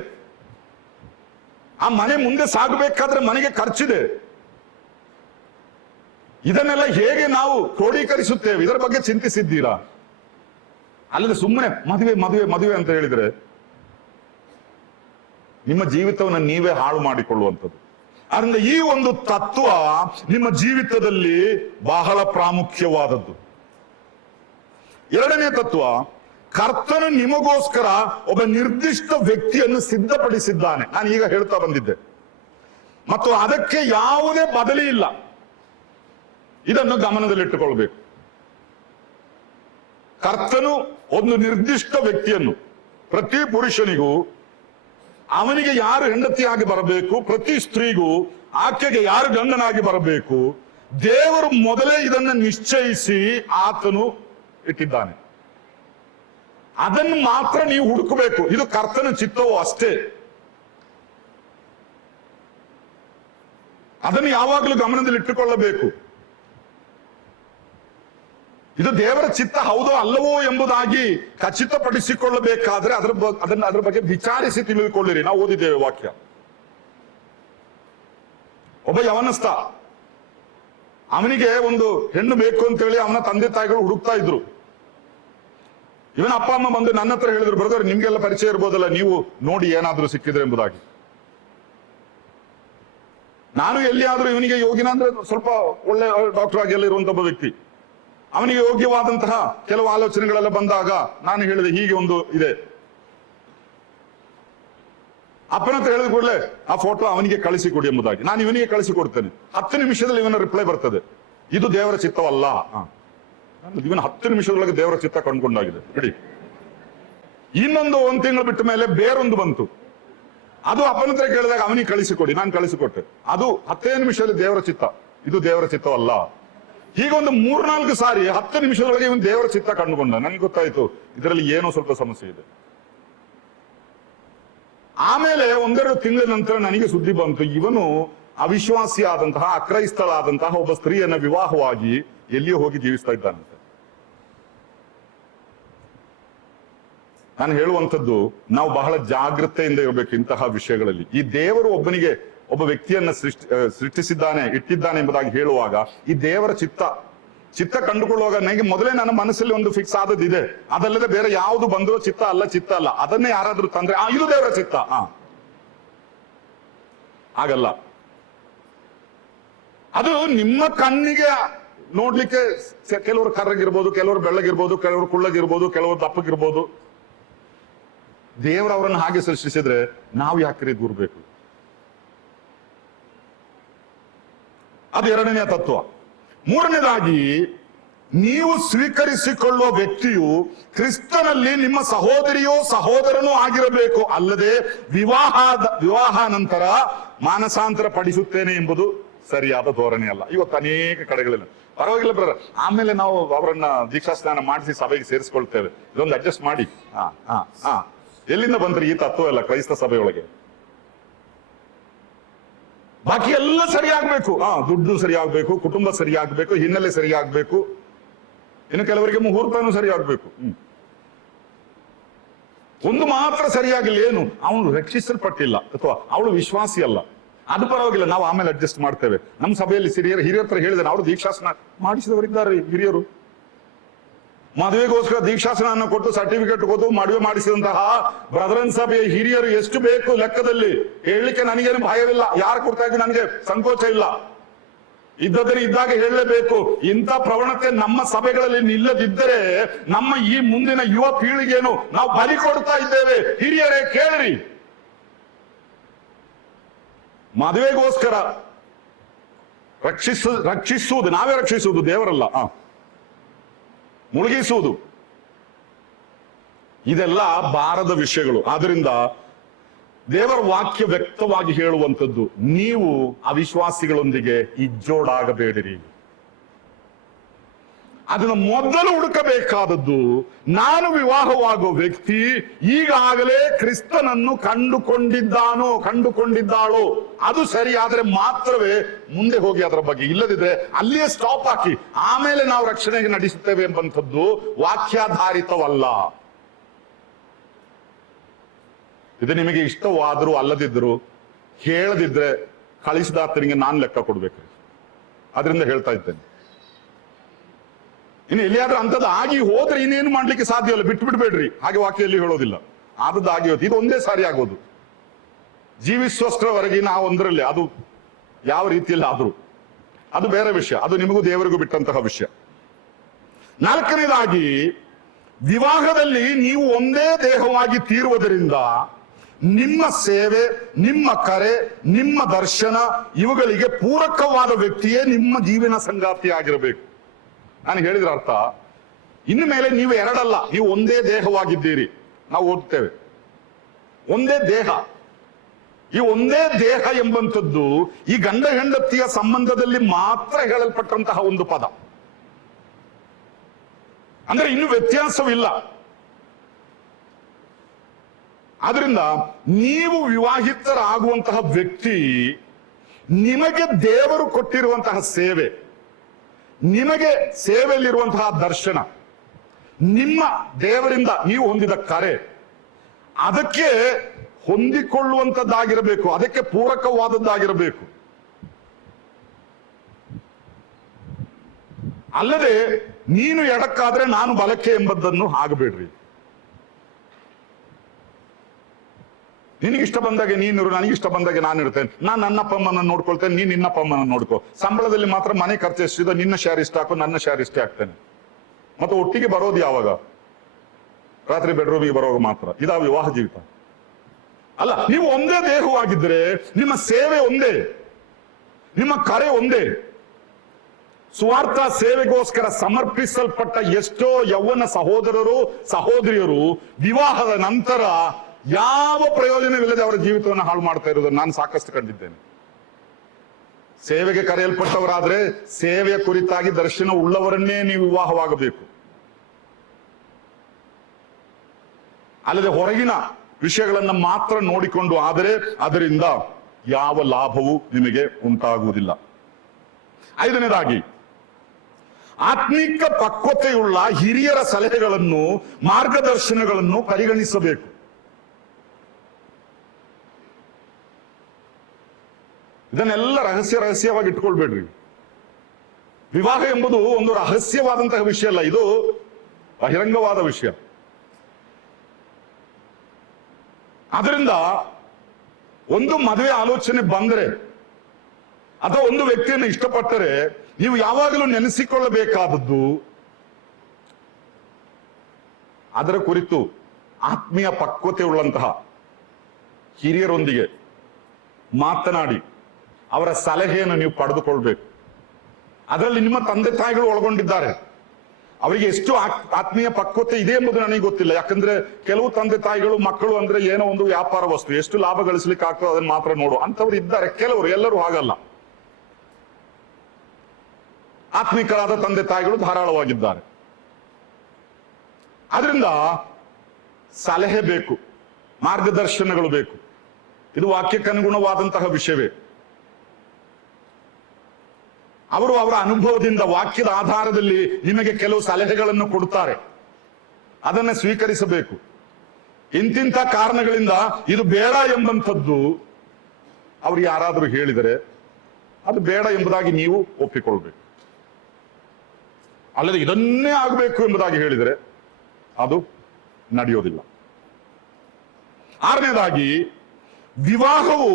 ಆ ಮನೆ ಮುಂದೆ ಸಾಗಬೇಕಾದ್ರೆ ಮನೆಗೆ ಖರ್ಚಿದೆ. ಇದನ್ನೆಲ್ಲ ಹೇಗೆ ನಾವು ಕ್ರೋಢೀಕರಿಸುತ್ತೇವೆ, ಇದರ ಬಗ್ಗೆ ಚಿಂತಿಸಿದ್ದೀರಾ? ಅಲ್ಲದೆ ಸುಮ್ಮನೆ ಮದುವೆ ಮದುವೆ ಮದುವೆ ಅಂತ ಹೇಳಿದ್ರೆ ನಿಮ್ಮ ಜೀವಿತವನ್ನು ನೀವೇ ಹಾಳು ಮಾಡಿಕೊಳ್ಳುವಂಥದ್ದು. ಅದರಿಂದ ಈ ಒಂದು ತತ್ವ ನಿಮ್ಮ ಜೀವಿತದಲ್ಲಿ ಬಹಳ ಪ್ರಾಮುಖ್ಯವಾದದ್ದು. ಎರಡನೇ ತತ್ವ, ಕರ್ತನು ನಿಮಗೋಸ್ಕರ ಒಬ್ಬ ನಿರ್ದಿಷ್ಟ ವ್ಯಕ್ತಿಯನ್ನು ಸಿದ್ಧಪಡಿಸಿದ್ದಾನೆ. ನಾನು ಈಗ ಹೇಳ್ತಾ ಬಂದಿದ್ದೆ, ಮತ್ತು ಅದಕ್ಕೆ ಯಾವುದೇ ಬದಲಿ ಇಲ್ಲ. ಇದನ್ನು ಗಮನದಲ್ಲಿಟ್ಟುಕೊಳ್ಬೇಕು. ಕರ್ತನು ಒಂದು ನಿರ್ದಿಷ್ಟ ವ್ಯಕ್ತಿಯನ್ನು, ಪ್ರತಿ ಪುರುಷನಿಗೂ ಅವನಿಗೆ ಯಾರು ಹೆಂಡತಿಯಾಗಿ ಬರಬೇಕು, ಪ್ರತಿ ಸ್ತ್ರೀಗೂ ಆಕೆಗೆ ಯಾರು ಗಂಡನಾಗಿ ಬರಬೇಕು, ದೇವರು ಮೊದಲೇ ಇದನ್ನು ನಿಶ್ಚಯಿಸಿ ಆತನು ಇಟ್ಟಿದ್ದಾನೆ. ಅದನ್ನು ಮಾತ್ರ ನೀವು ಹುಡುಕಬೇಕು. ಇದು ಕರ್ತನ ಚಿತ್ತವೋ ಅಷ್ಟೇ. ಅದನ್ನು ಯಾವಾಗಲೂ ಗಮನದಲ್ಲಿ ಇಟ್ಟುಕೊಳ್ಳಬೇಕು. ಇದು ದೇವರ ಚಿತ್ತ ಹೌದೋ ಅಲ್ಲವೋ ಎಂಬುದಾಗಿ ಖಚಿತಪಡಿಸಿಕೊಳ್ಳಬೇಕಾದ್ರೆ ಅದರ ಬಗ್ಗೆ ವಿಚಾರಿಸಿ ತಿಳಿದುಕೊಳ್ಳಿರಿ. ನಾವು ಓದಿದ್ದೇವೆ ವಾಕ್ಯ. ಒಬ್ಬ ಯವನಸ್ಥ, ಅವನಿಗೆ ಒಂದು ಹೆಣ್ಣು ಬೇಕು ಅಂತೇಳಿ ಅವನ ತಂದೆ ತಾಯಿಗಳು ಹುಡುಕ್ತಾ ಇದ್ರು. ಇವನ ಅಪ್ಪ ಅಮ್ಮ ಬಂದು ನನ್ನ ಹತ್ರ ಹೇಳಿದ್ರು, ಬ್ರದರ್ ನಿಮ್ಗೆಲ್ಲ ಪರಿಚಯ ಇರ್ಬೋದಲ್ಲ, ನೀವು ನೋಡಿ ಏನಾದ್ರೂ ಸಿಕ್ಕಿದ್ರೆ ಎಂಬುದಾಗಿ. ನಾನು ಎಲ್ಲಿಯಾದ್ರೂ ಇವನಿಗೆ ಯೋಗಿನ ಅಂದ್ರೆ ಸ್ವಲ್ಪ ಒಳ್ಳೆ ಡಾಕ್ಟರ್ ಆಗಿ ಎಲ್ಲ ಇರುವಂತ ಒಬ್ಬ ವ್ಯಕ್ತಿ, ಅವನಿಗೆ ಯೋಗ್ಯವಾದಂತಹ ಕೆಲವು ಆಲೋಚನೆಗಳೆಲ್ಲ ಬಂದಾಗ ನಾನು ಹೇಳಿದೆ ಹೀಗೆ ಒಂದು ಇದೆ. ಅಪ್ಪನ ಹತ್ರ ಹೇಳಿದ ಕೂಡಲೇ ಆ ಫೋಟೋ ಅವನಿಗೆ ಕಳಿಸಿಕೊಡಿ ಎಂಬುದಾಗಿ. ನಾನು ಇವನಿಗೆ ಕಳಿಸಿಕೊಡ್ತೇನೆ. 10 ನಿಮಿಷದಲ್ಲಿ ಇವನ ರಿಪ್ಲೈ ಬರ್ತದೆ, ಇದು ದೇವರ ಚಿತ್ತವಲ್ಲ. ಇವನ 10 ನಿಮಿಷದೊಳಗೆ ದೇವರ ಚಿತ್ತ ಕಂಡುಕೊಂಡಾಗಿದೆ ಬಿಡಿ. ಇನ್ನೊಂದು 1 ತಿಂಗಳು ಬಿಟ್ಟ ಮೇಲೆ ಬೇರೊಂದು ಬಂತು. ಅದು ಅಪ್ಪನ ಹತ್ರ ಕೇಳಿದಾಗ ಅವನಿಗೆ ಕಳಿಸಿಕೊಡಿ, ನಾನು ಕಳಿಸಿಕೊಟ್ಟೆ. ಅದು 10 ನಿಮಿಷದಲ್ಲಿ ದೇವರ ಚಿತ್ತ, ಇದು ದೇವರ ಚಿತ್ತವಲ್ಲ. ಹೀಗೊಂದು 3-4 ಸಾರಿ 10 ನಿಮಿಷದೊಳಗೆ ಇವನು ದೇವರ ಚಿತ್ತ ಕಂಡುಕೊಂಡ. ನನ್ಗೆ ಗೊತ್ತಾಯ್ತು ಇದರಲ್ಲಿ ಏನೋ ಸ್ವಲ್ಪ ಸಮಸ್ಯೆ ಇದೆ. ಆಮೇಲೆ 1-2 ತಿಂಗಳ ನಂತರ ನನಗೆ ಸುದ್ದಿ ಬಂತು, ಇವನು ಅವಿಶ್ವಾಸಿಯಾದಂತಹ ಅಕ್ರೈಸ್ತಳಾದಂತಹ ಒಬ್ಬ ಸ್ತ್ರೀಯನ್ನ ವಿವಾಹವಾಗಿ ಎಲ್ಲಿಯೋ ಹೋಗಿ ಜೀವಿಸ್ತಾ ಇದ್ದಾನಂತೆ. ನಾನು ಹೇಳುವಂಥದ್ದು, ನಾವು ಬಹಳ ಜಾಗೃತೆಯಿಂದ ಇರಬೇಕು ಇಂತಹ ವಿಷಯಗಳಲ್ಲಿ. ಈ ದೇವರು ಒಬ್ಬ ವ್ಯಕ್ತಿಯನ್ನ ಸೃಷ್ಟಿಸಿದ್ದಾನೆ, ಇಟ್ಟಿದ್ದಾನೆ ಎಂಬುದಾಗಿ ಹೇಳುವಾಗ ಈ ದೇವರ ಚಿತ್ತ ಕಂಡುಕೊಳ್ಳುವಾಗ ನನಗೆ ಮೊದಲೇ ನನ್ನ ಮನಸ್ಸಲ್ಲಿ ಒಂದು ಫಿಕ್ಸ್ ಆದದಿದೆ. ಅದಲ್ಲದೆ ಬೇರೆ ಯಾವುದು ಬಂದರೂ ಚಿತ್ತ ಅಲ್ಲ. ಅದನ್ನೇ ಯಾರಾದ್ರೂ ತಂದ್ರೆ ಇದು ದೇವರ ಚಿತ್ತ, ಆಗಲ್ಲ. ಅದು ನಿಮ್ಮ ಕಣ್ಣಿಗೆ ನೋಡ್ಲಿಕ್ಕೆ ಕೆಲವರು ಕರ್ರಗಿರ್ಬೋದು, ಕೆಲವರು ಬೆಳ್ಳಗಿರ್ಬೋದು, ಕೆಲವರು ಕುಳ್ಳಗಿರ್ಬೋದು, ಕೆಲವರು ದಪ್ಪಗಿರ್ಬೋದು. ದೇವರು ಅವರನ್ನು ಹಾಗೆ ಸೃಷ್ಟಿಸಿದ್ರೆ ನಾವು ಯಾಕ್ರಿ ದೂರಬೇಕು? ಅದು ಎರಡನೆಯ ತತ್ವ. ಮೂರನೇದಾಗಿ, ನೀವು ಸ್ವೀಕರಿಸಿಕೊಳ್ಳುವ ವ್ಯಕ್ತಿಯು ಕ್ರಿಸ್ತನಲ್ಲಿ ನಿಮ್ಮ ಸಹೋದರಿಯೋ ಸಹೋದರನೂ ಆಗಿರಬೇಕು, ಅಲ್ಲದೆ ವಿವಾಹ ನಂತರ ಮಾನಸಾಂತರ ಪಡಿಸುತ್ತೇನೆ ಎಂಬುದು ಸರಿಯಾದ ಧೋರಣೆ ಅಲ್ಲ. ಇವತ್ತು ಅನೇಕ ಕಡೆಗಳಲ್ಲಿ ಪರವಾಗಿಲ್ಲ ಬ್ರದರ್, ಆಮೇಲೆ ನಾವು ಅವರನ್ನ ದೀಕ್ಷಾ ಸ್ನಾನ ಮಾಡಿಸಿ ಸಭೆಗೆ ಸೇರಿಸ್ಕೊಳ್ತೇವೆ, ಇದೊಂದು ಅಡ್ಜಸ್ಟ್ ಮಾಡಿ. ಎಲ್ಲಿಂದ ಬಂದ್ರಿ ಈ ತತ್ವ ಎಲ್ಲ ಕ್ರೈಸ್ತ ಸಭೆಯೊಳಗೆ? ಬಾಕಿ ಎಲ್ಲ ಸರಿಯಾಗಬೇಕು. ದುಡ್ಡು ಸರಿಯಾಗಬೇಕು, ಕುಟುಂಬ ಸರಿಯಾಗಬೇಕು, ಹಿನ್ನೆಲೆ ಸರಿಯಾಗಬೇಕು, ಇನ್ನು ಕೆಲವರಿಗೆ ಮುಹೂರ್ತನೂ ಸರಿಯಾಗಬೇಕು. ಒಂದು ಮಾತ್ರ ಸರಿಯಾಗಿಲ್ಲ, ಏನು? ಅವನು ರಕ್ಷಿಸಲ್ಪಟ್ಟಿಲ್ಲ ಅಥವಾ ಅವಳು ವಿಶ್ವಾಸಿ ಅಲ್ಲ. ಅದು ಪರವಾಗಿಲ್ಲ, ನಾವು ಆಮೇಲೆ ಅಡ್ಜಸ್ಟ್ ಮಾಡ್ತೇವೆ. ನಮ್ಮ ಸಭೆಯಲ್ಲಿ ಹಿರಿಯರ ಹತ್ರ ಹೇಳಿದ್ರೆ, ಅವರು ದೀಕ್ಷಾಸನ ಮಾಡಿಸಿದವರಿದ್ದಾರೆ ಹಿರಿಯರು. ಮದುವೆಗೋಸ್ಕರ ದೀಕ್ಷಾಸನ ಕೊಟ್ಟು ಸರ್ಟಿಫಿಕೇಟ್ ಕೊಟ್ಟು ಮದುವೆ ಮಾಡಿಸಿದಂತಹ ಬ್ರದರನ್ ಸಭೆಯ ಹಿರಿಯರು ಎಷ್ಟು ಬೇಕು ಲೆಕ್ಕದಲ್ಲಿ ಹೇಳಲಿಕ್ಕೆ ನನಗೇನು ಭಯವಿಲ್ಲ. ಯಾರು ಕೊಡ್ತಾ ಇದ್ದು ನನಗೆ ಸಂಕೋಚ ಇಲ್ಲ. ಇದ್ದದನ್ನು ಇದ್ದಾಗ ಹೇಳಲೇಬೇಕು. ಇಂಥ ಪ್ರವಣತೆ ನಮ್ಮ ಸಭೆಗಳಲ್ಲಿ ನಿಲ್ಲದಿದ್ದರೆ ನಮ್ಮ ಈ ಮುಂದಿನ ಯುವ ಪೀಳಿಗೆಯನ್ನು ನಾವು ಬಲಿ ಕೊಡ್ತಾ ಇದ್ದೇವೆ. ಹಿರಿಯರೇ ಕೇಳಿರಿ, ಮದುವೆಗೋಸ್ಕರ ರಕ್ಷಿಸುವುದು ನಾವೇ ರಕ್ಷಿಸುವುದು, ದೇವರಲ್ಲ. ಮುಳುಗಿಸುವುದು ಇದೆಲ್ಲ ಬಾರದ ವಿಷಯಗಳು. ಆದ್ರಿಂದ ದೇವರ ವಾಕ್ಯ ವ್ಯಕ್ತವಾಗಿ ಹೇಳುವಂಥದ್ದು, ನೀವು ಅವಿಶ್ವಾಸಿಗಳೊಂದಿಗೆ ಇಜ್ಜೋಡಾಗಬೇಡಿರಿ. ಅದನ್ನು ಮೊದಲು ಹುಡುಕಬೇಕಾದದ್ದು, ನಾನು ವಿವಾಹವಾಗುವ ವ್ಯಕ್ತಿ ಈಗಾಗಲೇ ಕ್ರಿಸ್ತನನ್ನು ಕಂಡುಕೊಂಡಿದ್ದಾಳೋ ಅದು ಸರಿ ಆದ್ರೆ ಮಾತ್ರವೇ ಮುಂದೆ ಹೋಗಿ ಅದರ ಬಗ್ಗೆ. ಇಲ್ಲದಿದ್ರೆ ಅಲ್ಲಿಯೇ ಸ್ಟಾಪ್ ಹಾಕಿ ಆಮೇಲೆ ನಾವು ರಕ್ಷಣೆಗೆ ನಡೆಸುತ್ತೇವೆ ಎಂಬಂಥದ್ದು ವಾಕ್ಯಾಧಾರಿತವಲ್ಲ. ಇದು ನಿಮಗೆ ಇಷ್ಟವಾದರೂ ಅಲ್ಲದಿದ್ದರೂ ಹೇಳದಿದ್ರೆ ಕಳಿಸಿದಾತನಿಗೆ ನಾನು ಲೆಕ್ಕ ಕೊಡ್ಬೇಕು. ಅದರಿಂದ ಹೇಳ್ತಾ ಇದ್ದೇನೆ. ಇನ್ನು ಎಲ್ಲಿಯಾದ್ರೂ ಅಂಥದ್ದು ಆಗಿ ಹೋದ್ರೆ ಇನ್ನೇನು ಮಾಡ್ಲಿಕ್ಕೆ ಸಾಧ್ಯವಿಲ್ಲ, ಬಿಟ್ಬಿಡ್ಬೇಡ್ರಿ. ಹಾಗೆ ವಾಕ್ಯದಲ್ಲಿ ಹೇಳೋದಿಲ್ಲ. ಆದದ್ದು ಆಗಿ ಹೋಯ್ತು, ಇದು ಒಂದೇ ಸಾರಿ ಆಗೋದು. ಜೀವಿಸುವಷ್ಟರವರೆಗೆ ನಾವು ಒಂದರಲ್ಲಿ, ಅದು ಯಾವ ರೀತಿಯಲ್ಲಿ ಆದ್ರೂ ಅದು ಬೇರೆ ವಿಷಯ, ಅದು ನಿಮಗೂ ದೇವರಿಗೂ ಬಿಟ್ಟಂತಹ ವಿಷಯ. ನಾಲ್ಕನೇದಾಗಿ, ವಿವಾಹದಲ್ಲಿ ನೀವು ಒಂದೇ ದೇಹವಾಗಿ ತೀರುವುದರಿಂದ ನಿಮ್ಮ ಸೇವೆ, ನಿಮ್ಮ ಕರೆ, ನಿಮ್ಮ ದರ್ಶನ ಇವುಗಳಿಗೆ ಪೂರಕವಾದ ವ್ಯಕ್ತಿಯೇ ನಿಮ್ಮ ಜೀವನ ಸಂಗಾತಿ ಆಗಿರಬೇಕು. ನಾನು ಹೇಳಿದ್ರ ಅರ್ಥ, ಇನ್ನು ಮೇಲೆ ನೀವು ಎರಡಲ್ಲ, ನೀವು ಒಂದೇ ದೇಹವಾಗಿದ್ದೀರಿ. ನಾವು ಓದ್ತೇವೆ ಒಂದೇ ದೇಹ. ಈ ಒಂದೇ ದೇಹ ಎಂಬಂಥದ್ದು ಈ ಗಂಡ ಹೆಂಡತಿಯ ಸಂಬಂಧದಲ್ಲಿ ಮಾತ್ರ ಹೇಳಲ್ಪಟ್ಟಂತಹ ಒಂದು ಪದ. ಅಂದ್ರೆ ಇನ್ನು ವ್ಯತ್ಯಾಸವಿಲ್ಲ. ಆದ್ರಿಂದ ನೀವು ವಿವಾಹಿತರಾಗುವಂತಹ ವ್ಯಕ್ತಿ, ನಿಮಗೆ ದೇವರು ಕೊಟ್ಟಿರುವಂತಹ ಸೇವೆ, ನಿಮಗೆ ಸೇವೆಯಲ್ಲಿರುವಂತಹ ದರ್ಶನ, ನಿಮ್ಮ ದೇವರಿಂದ ನೀವು ಹೊಂದಿದ ಕರೆ, ಅದಕ್ಕೆ ಹೊಂದಿಕೊಳ್ಳುವಂಥದ್ದಾಗಿರಬೇಕು, ಅದಕ್ಕೆ ಪೂರಕವಾದದ್ದಾಗಿರಬೇಕು. ಅಲ್ಲದೆ ನೀನು ಎಡಕ್ಕಾದ್ರೆ ನಾನು ಬಲಕ್ಕೆ ಎಂಬುದನ್ನು ಆಗಬೇಡ್ರಿ. ನಿನಗಿಷ್ಟ ಬಂದಾಗೆ ನೀನಿರು, ನನಗಿಷ್ಟ ಬಂದಾಗೆ ನಾನು ಇರ್ತೇನೆ. ನಾನು ನನ್ನ ಅಪ್ಪಮ್ಮನ ನೋಡ್ಕೊಳ್ತೇನೆ, ನೀನ್ ನಿನ್ನ ಅಪ್ಪಮ್ಮನ ನೋಡ್ಕೋ. ಸಂಬಳದಲ್ಲಿ ಮಾತ್ರ ಮನೆ ಖರ್ಚು ಎಷ್ಟಿದೆ, ನಿನ್ನ ಶೇರ್ ಇಷ್ಟ ಹಾಕೋ, ನನ್ನ ಶೇರ್ ಇಷ್ಟೇ ಹಾಕ್ತೇನೆ. ಮತ್ತೆ ಒಟ್ಟಿಗೆ ಬರೋದು ಯಾವಾಗ? ರಾತ್ರಿ ಬೆಡ್ರೂಮಿಗೆ ಬರೋವಾಗ ಮಾತ್ರ. ಇದಾ ವಿವಾಹ ಜೀವಿತ ಅಲ್ಲ. ನೀವು ಒಂದೇ ದೇಹವಾಗಿದ್ರೆ ನಿಮ್ಮ ಸೇವೆ ಒಂದೇ, ನಿಮ್ಮ ಕರೆ ಒಂದೇ. ಸ್ವಾರ್ಥ ಸೇವೆಗೋಸ್ಕರ ಸಮರ್ಪಿಸಲ್ಪಟ್ಟ ಎಷ್ಟೋ ಯೌವನ ಸಹೋದರರು ಸಹೋದರಿಯರು ವಿವಾಹದ ನಂತರ ಯಾವ ಪ್ರಯೋಜನವಿಲ್ಲದೆ ಅವರ ಜೀವಿತವನ್ನು ಹಾಳು ಮಾಡ್ತಾ ಇರೋದನ್ನು ನಾನು ಸಾಕಷ್ಟು ಕಂಡಿದ್ದೇನೆ. ಸೇವೆಗೆ ಕರೆಯಲ್ಪಟ್ಟವರಾದ್ರೆ ಸೇವೆಯ ಕುರಿತಾಗಿ ದರ್ಶನ ಉಳ್ಳವರನ್ನೇ ನೀವು ವಿವಾಹವಾಗಬೇಕು. ಅಲ್ಲದೆ ಹೊರಗಿನ ವಿಷಯಗಳನ್ನ ಮಾತ್ರ ನೋಡಿಕೊಂಡು ಆದರೆ ಅದರಿಂದ ಯಾವ ಲಾಭವೂ ನಿಮಗೆ ಉಂಟಾಗುವುದಿಲ್ಲ. ಐದನೇದಾಗಿ, ಆತ್ಮಿಕ ಪಕ್ವತೆಯುಳ್ಳ ಹಿರಿಯರ ಸಲಹೆಗಳನ್ನು, ಮಾರ್ಗದರ್ಶನಗಳನ್ನು ಪರಿಗಣಿಸಬೇಕು. ಇದನ್ನೆಲ್ಲ ರಹಸ್ಯವಾಗಿ ಇಟ್ಕೊಳ್ಬೇಡ್ರಿ. ವಿವಾಹ ಎಂಬುದು ಒಂದು ರಹಸ್ಯವಾದಂತಹ ವಿಷಯ ಅಲ್ಲ, ಇದು ಬಹಿರಂಗವಾದ ವಿಷಯ. ಅದರಿಂದ ಒಂದು ಮದುವೆ ಆಲೋಚನೆ ಬಂದರೆ ಅಥವಾ ಒಂದು ವ್ಯಕ್ತಿಯನ್ನು ಇಷ್ಟಪಟ್ಟರೆ ನೀವು ಯಾವಾಗಲೂ ನೆನೆಸಿಕೊಳ್ಳಬೇಕಾದದ್ದು, ಅದರ ಕುರಿತು ಆತ್ಮೀಯ ಪಕ್ವತೆ ಉಳ್ಳಂತಹ ಹಿರಿಯರೊಂದಿಗೆ ಮಾತನಾಡಿ ಅವರ ಸಲಹೆಯನ್ನು ನೀವು ಪಡೆದುಕೊಳ್ಬೇಕು. ಅದರಲ್ಲಿ ನಿಮ್ಮ ತಂದೆ ತಾಯಿಗಳು ಒಳಗೊಂಡಿದ್ದಾರೆ. ಅವರಿಗೆ ಎಷ್ಟು ಆತ್ಮೀಯ ಪಕ್ವತೆ ಇದೆ ಎಂಬುದು ನನಗೆ ಗೊತ್ತಿಲ್ಲ. ಯಾಕಂದ್ರೆ ಕೆಲವು ತಂದೆ ತಾಯಿಗಳು ಮಕ್ಕಳು ಅಂದ್ರೆ ಏನೋ ಒಂದು ವ್ಯಾಪಾರ ವಸ್ತು, ಎಷ್ಟು ಲಾಭ ಗಳಿಸ್ಲಿಕ್ಕೆ ಆಗ್ತದೆ ಅದನ್ನ ಮಾತ್ರ ನೋಡು ಅಂತವ್ರು ಇದ್ದಾರೆ. ಕೆಲವರು, ಎಲ್ಲರೂ ಹಾಗಲ್ಲ. ಆತ್ಮಿಕರಾದ ತಂದೆ ತಾಯಿಗಳು ಧಾರಾಳವಾಗಿದ್ದಾರೆ. ಆದ್ರಿಂದ ಸಲಹೆ ಬೇಕು, ಮಾರ್ಗದರ್ಶನಗಳು ಬೇಕು. ಇದು ವಾಕ್ಯಕ್ಕನುಗುಣವಾದಂತಹ ವಿಷಯವೇ. ಅವರು ಅವರ ಅನುಭವದಿಂದ, ವಾಕ್ಯದ ಆಧಾರದಲ್ಲಿ ನಿಮಗೆ ಕೆಲವು ಸಲಹೆಗಳನ್ನು ಕೊಡುತ್ತಾರೆ. ಅದನ್ನು ಸ್ವೀಕರಿಸಬೇಕು. ಇಂತಿಂಥ ಕಾರಣಗಳಿಂದ ಇದು ಬೇಡ ಎಂಬಂಥದ್ದು ಅವ್ರು ಯಾರಾದರೂ ಹೇಳಿದರೆ ಅದು ಬೇಡ ಎಂಬುದಾಗಿ ನೀವು ಒಪ್ಪಿಕೊಳ್ಬೇಕು. ಅಲ್ಲದೆ ಇದನ್ನೇ ಆಗಬೇಕು ಎಂಬುದಾಗಿ ಹೇಳಿದರೆ ಅದು ನಡೆಯೋದಿಲ್ಲ. ಆರನೇದಾಗಿ, ವಿವಾಹವು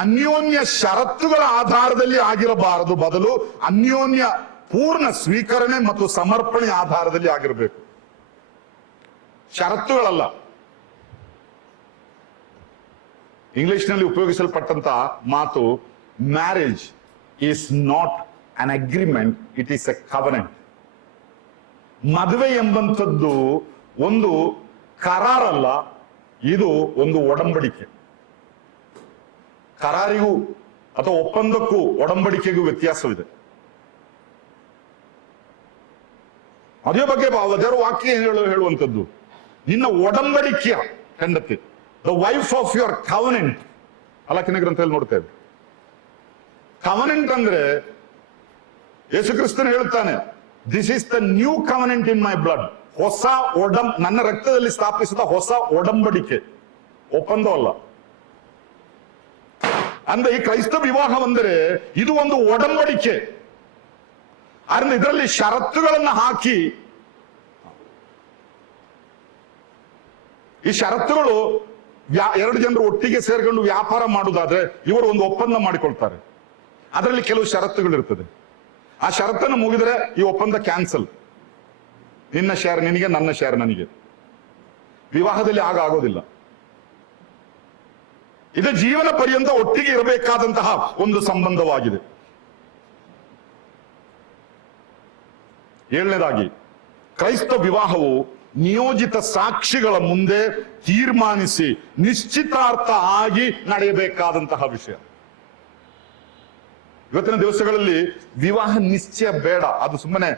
ಅನ್ಯೋನ್ಯ ಷರತ್ತುಗಳ ಆಧಾರದಲ್ಲಿ ಆಗಿರಬಾರದು, ಬದಲು ಅನ್ಯೋನ್ಯ ಪೂರ್ಣ ಸ್ವೀಕರಣೆ ಮತ್ತು ಸಮರ್ಪಣೆ ಆಧಾರದಲ್ಲಿ ಆಗಿರಬೇಕು. ಷರತ್ತುಗಳಲ್ಲ. ಇಂಗ್ಲಿಷ್ನಲ್ಲಿ ಉಪಯೋಗಿಸಲ್ಪಟ್ಟಂತ ಮಾತು marriage is not an agreement, it is A covenant. ಮದುವೆ ಎಂಬಂಥದ್ದು ಒಂದು ಕರಾರಲ್ಲ, ಇದು ಒಂದು ಒಡಂಬಡಿಕೆ. ಕರಾರಿಗೂ ಅಥವಾ ಒಪ್ಪಂದಕ್ಕೂ ಒಡಂಬಡಿಕೆಗೂ ವ್ಯತ್ಯಾಸವಿದೆ. ಮದುವೆ ಬಗ್ಗೆ ದೇವರ ವಾಕ್ಯ ಹೇಳುವಂಥದ್ದು ನಿನ್ನ ಒಡಂಬಡಿಕೆಯ ಹೆಂಡತಿ, the wife of your covenant. ಅಲಕಿನ ಗ್ರಂಥದಲ್ಲಿ ನೋಡ್ತೇವೆ. ಕವನೆಂಟ್ ಅಂದ್ರೆ ಯೇಸು ಕ್ರಿಸ್ತನು ಹೇಳ್ತಾನೆ, this is the new covenant in my blood. ಹೊಸ ನನ್ನ ರಕ್ತದಲ್ಲಿ ಸ್ಥಾಪಿಸಿದ ಹೊಸ ಒಡಂಬಡಿಕೆ, ಒಪ್ಪಂದವಲ್ಲ. ಅಂದ್ರೆ ಈ ಕ್ರೈಸ್ತ ವಿವಾಹ ಅಂದರೆ ಇದು ಒಂದು ಒಡಂಬಡಿಕೆ. ಆದ್ರೆ ಇದರಲ್ಲಿ ಷರತ್ತುಗಳನ್ನ ಹಾಕಿ, ಈ ಷರತ್ತುಗಳು ಎರಡು ಜನರು ಒಟ್ಟಿಗೆ ಸೇರ್ಕೊಂಡು ವ್ಯಾಪಾರ ಮಾಡುವುದಾದ್ರೆ ಇವರು ಒಂದು ಒಪ್ಪಂದ ಮಾಡಿಕೊಳ್ತಾರೆ. ಅದರಲ್ಲಿ ಕೆಲವು ಷರತ್ತುಗಳಿರ್ತದೆ. ಆ ಷರತ್ತನ್ನು ಮುಗಿದ್ರೆ ಈ ಒಪ್ಪಂದ ಕ್ಯಾನ್ಸಲ್. ನಿನ್ನ ಶೇರ್ ನಿನಗೆ, ನನ್ನ ಶೇರ್ ನನಗೆ. ವಿವಾಹದಲ್ಲಿ ಆಗೋದಿಲ್ಲ. ಇದು ಜೀವನ ಪರ್ಯಂತ ಒಟ್ಟಿಗೆ ಇರಬೇಕಾದಂತಹ ಒಂದು ಸಂಬಂಧವಾಗಿದೆ. ಏಳನೇದಾಗಿ, ಕ್ರೈಸ್ತ ವಿವಾಹವು ನಿಯೋಜಿತ ಸಾಕ್ಷಿಗಳ ಮುಂದೆ ತೀರ್ಮಾನಿಸಿ ನಿಶ್ಚಿತಾರ್ಥ ಆಗಿ ನಡೆಯಬೇಕಾದಂತಹ ವಿಷಯ. ಇವತ್ತಿನ ದಿವಸಗಳಲ್ಲಿ ವಿವಾಹ ನಿಶ್ಚಯ ಬೇಡ, ಅದು ಸುಮ್ಮನೆ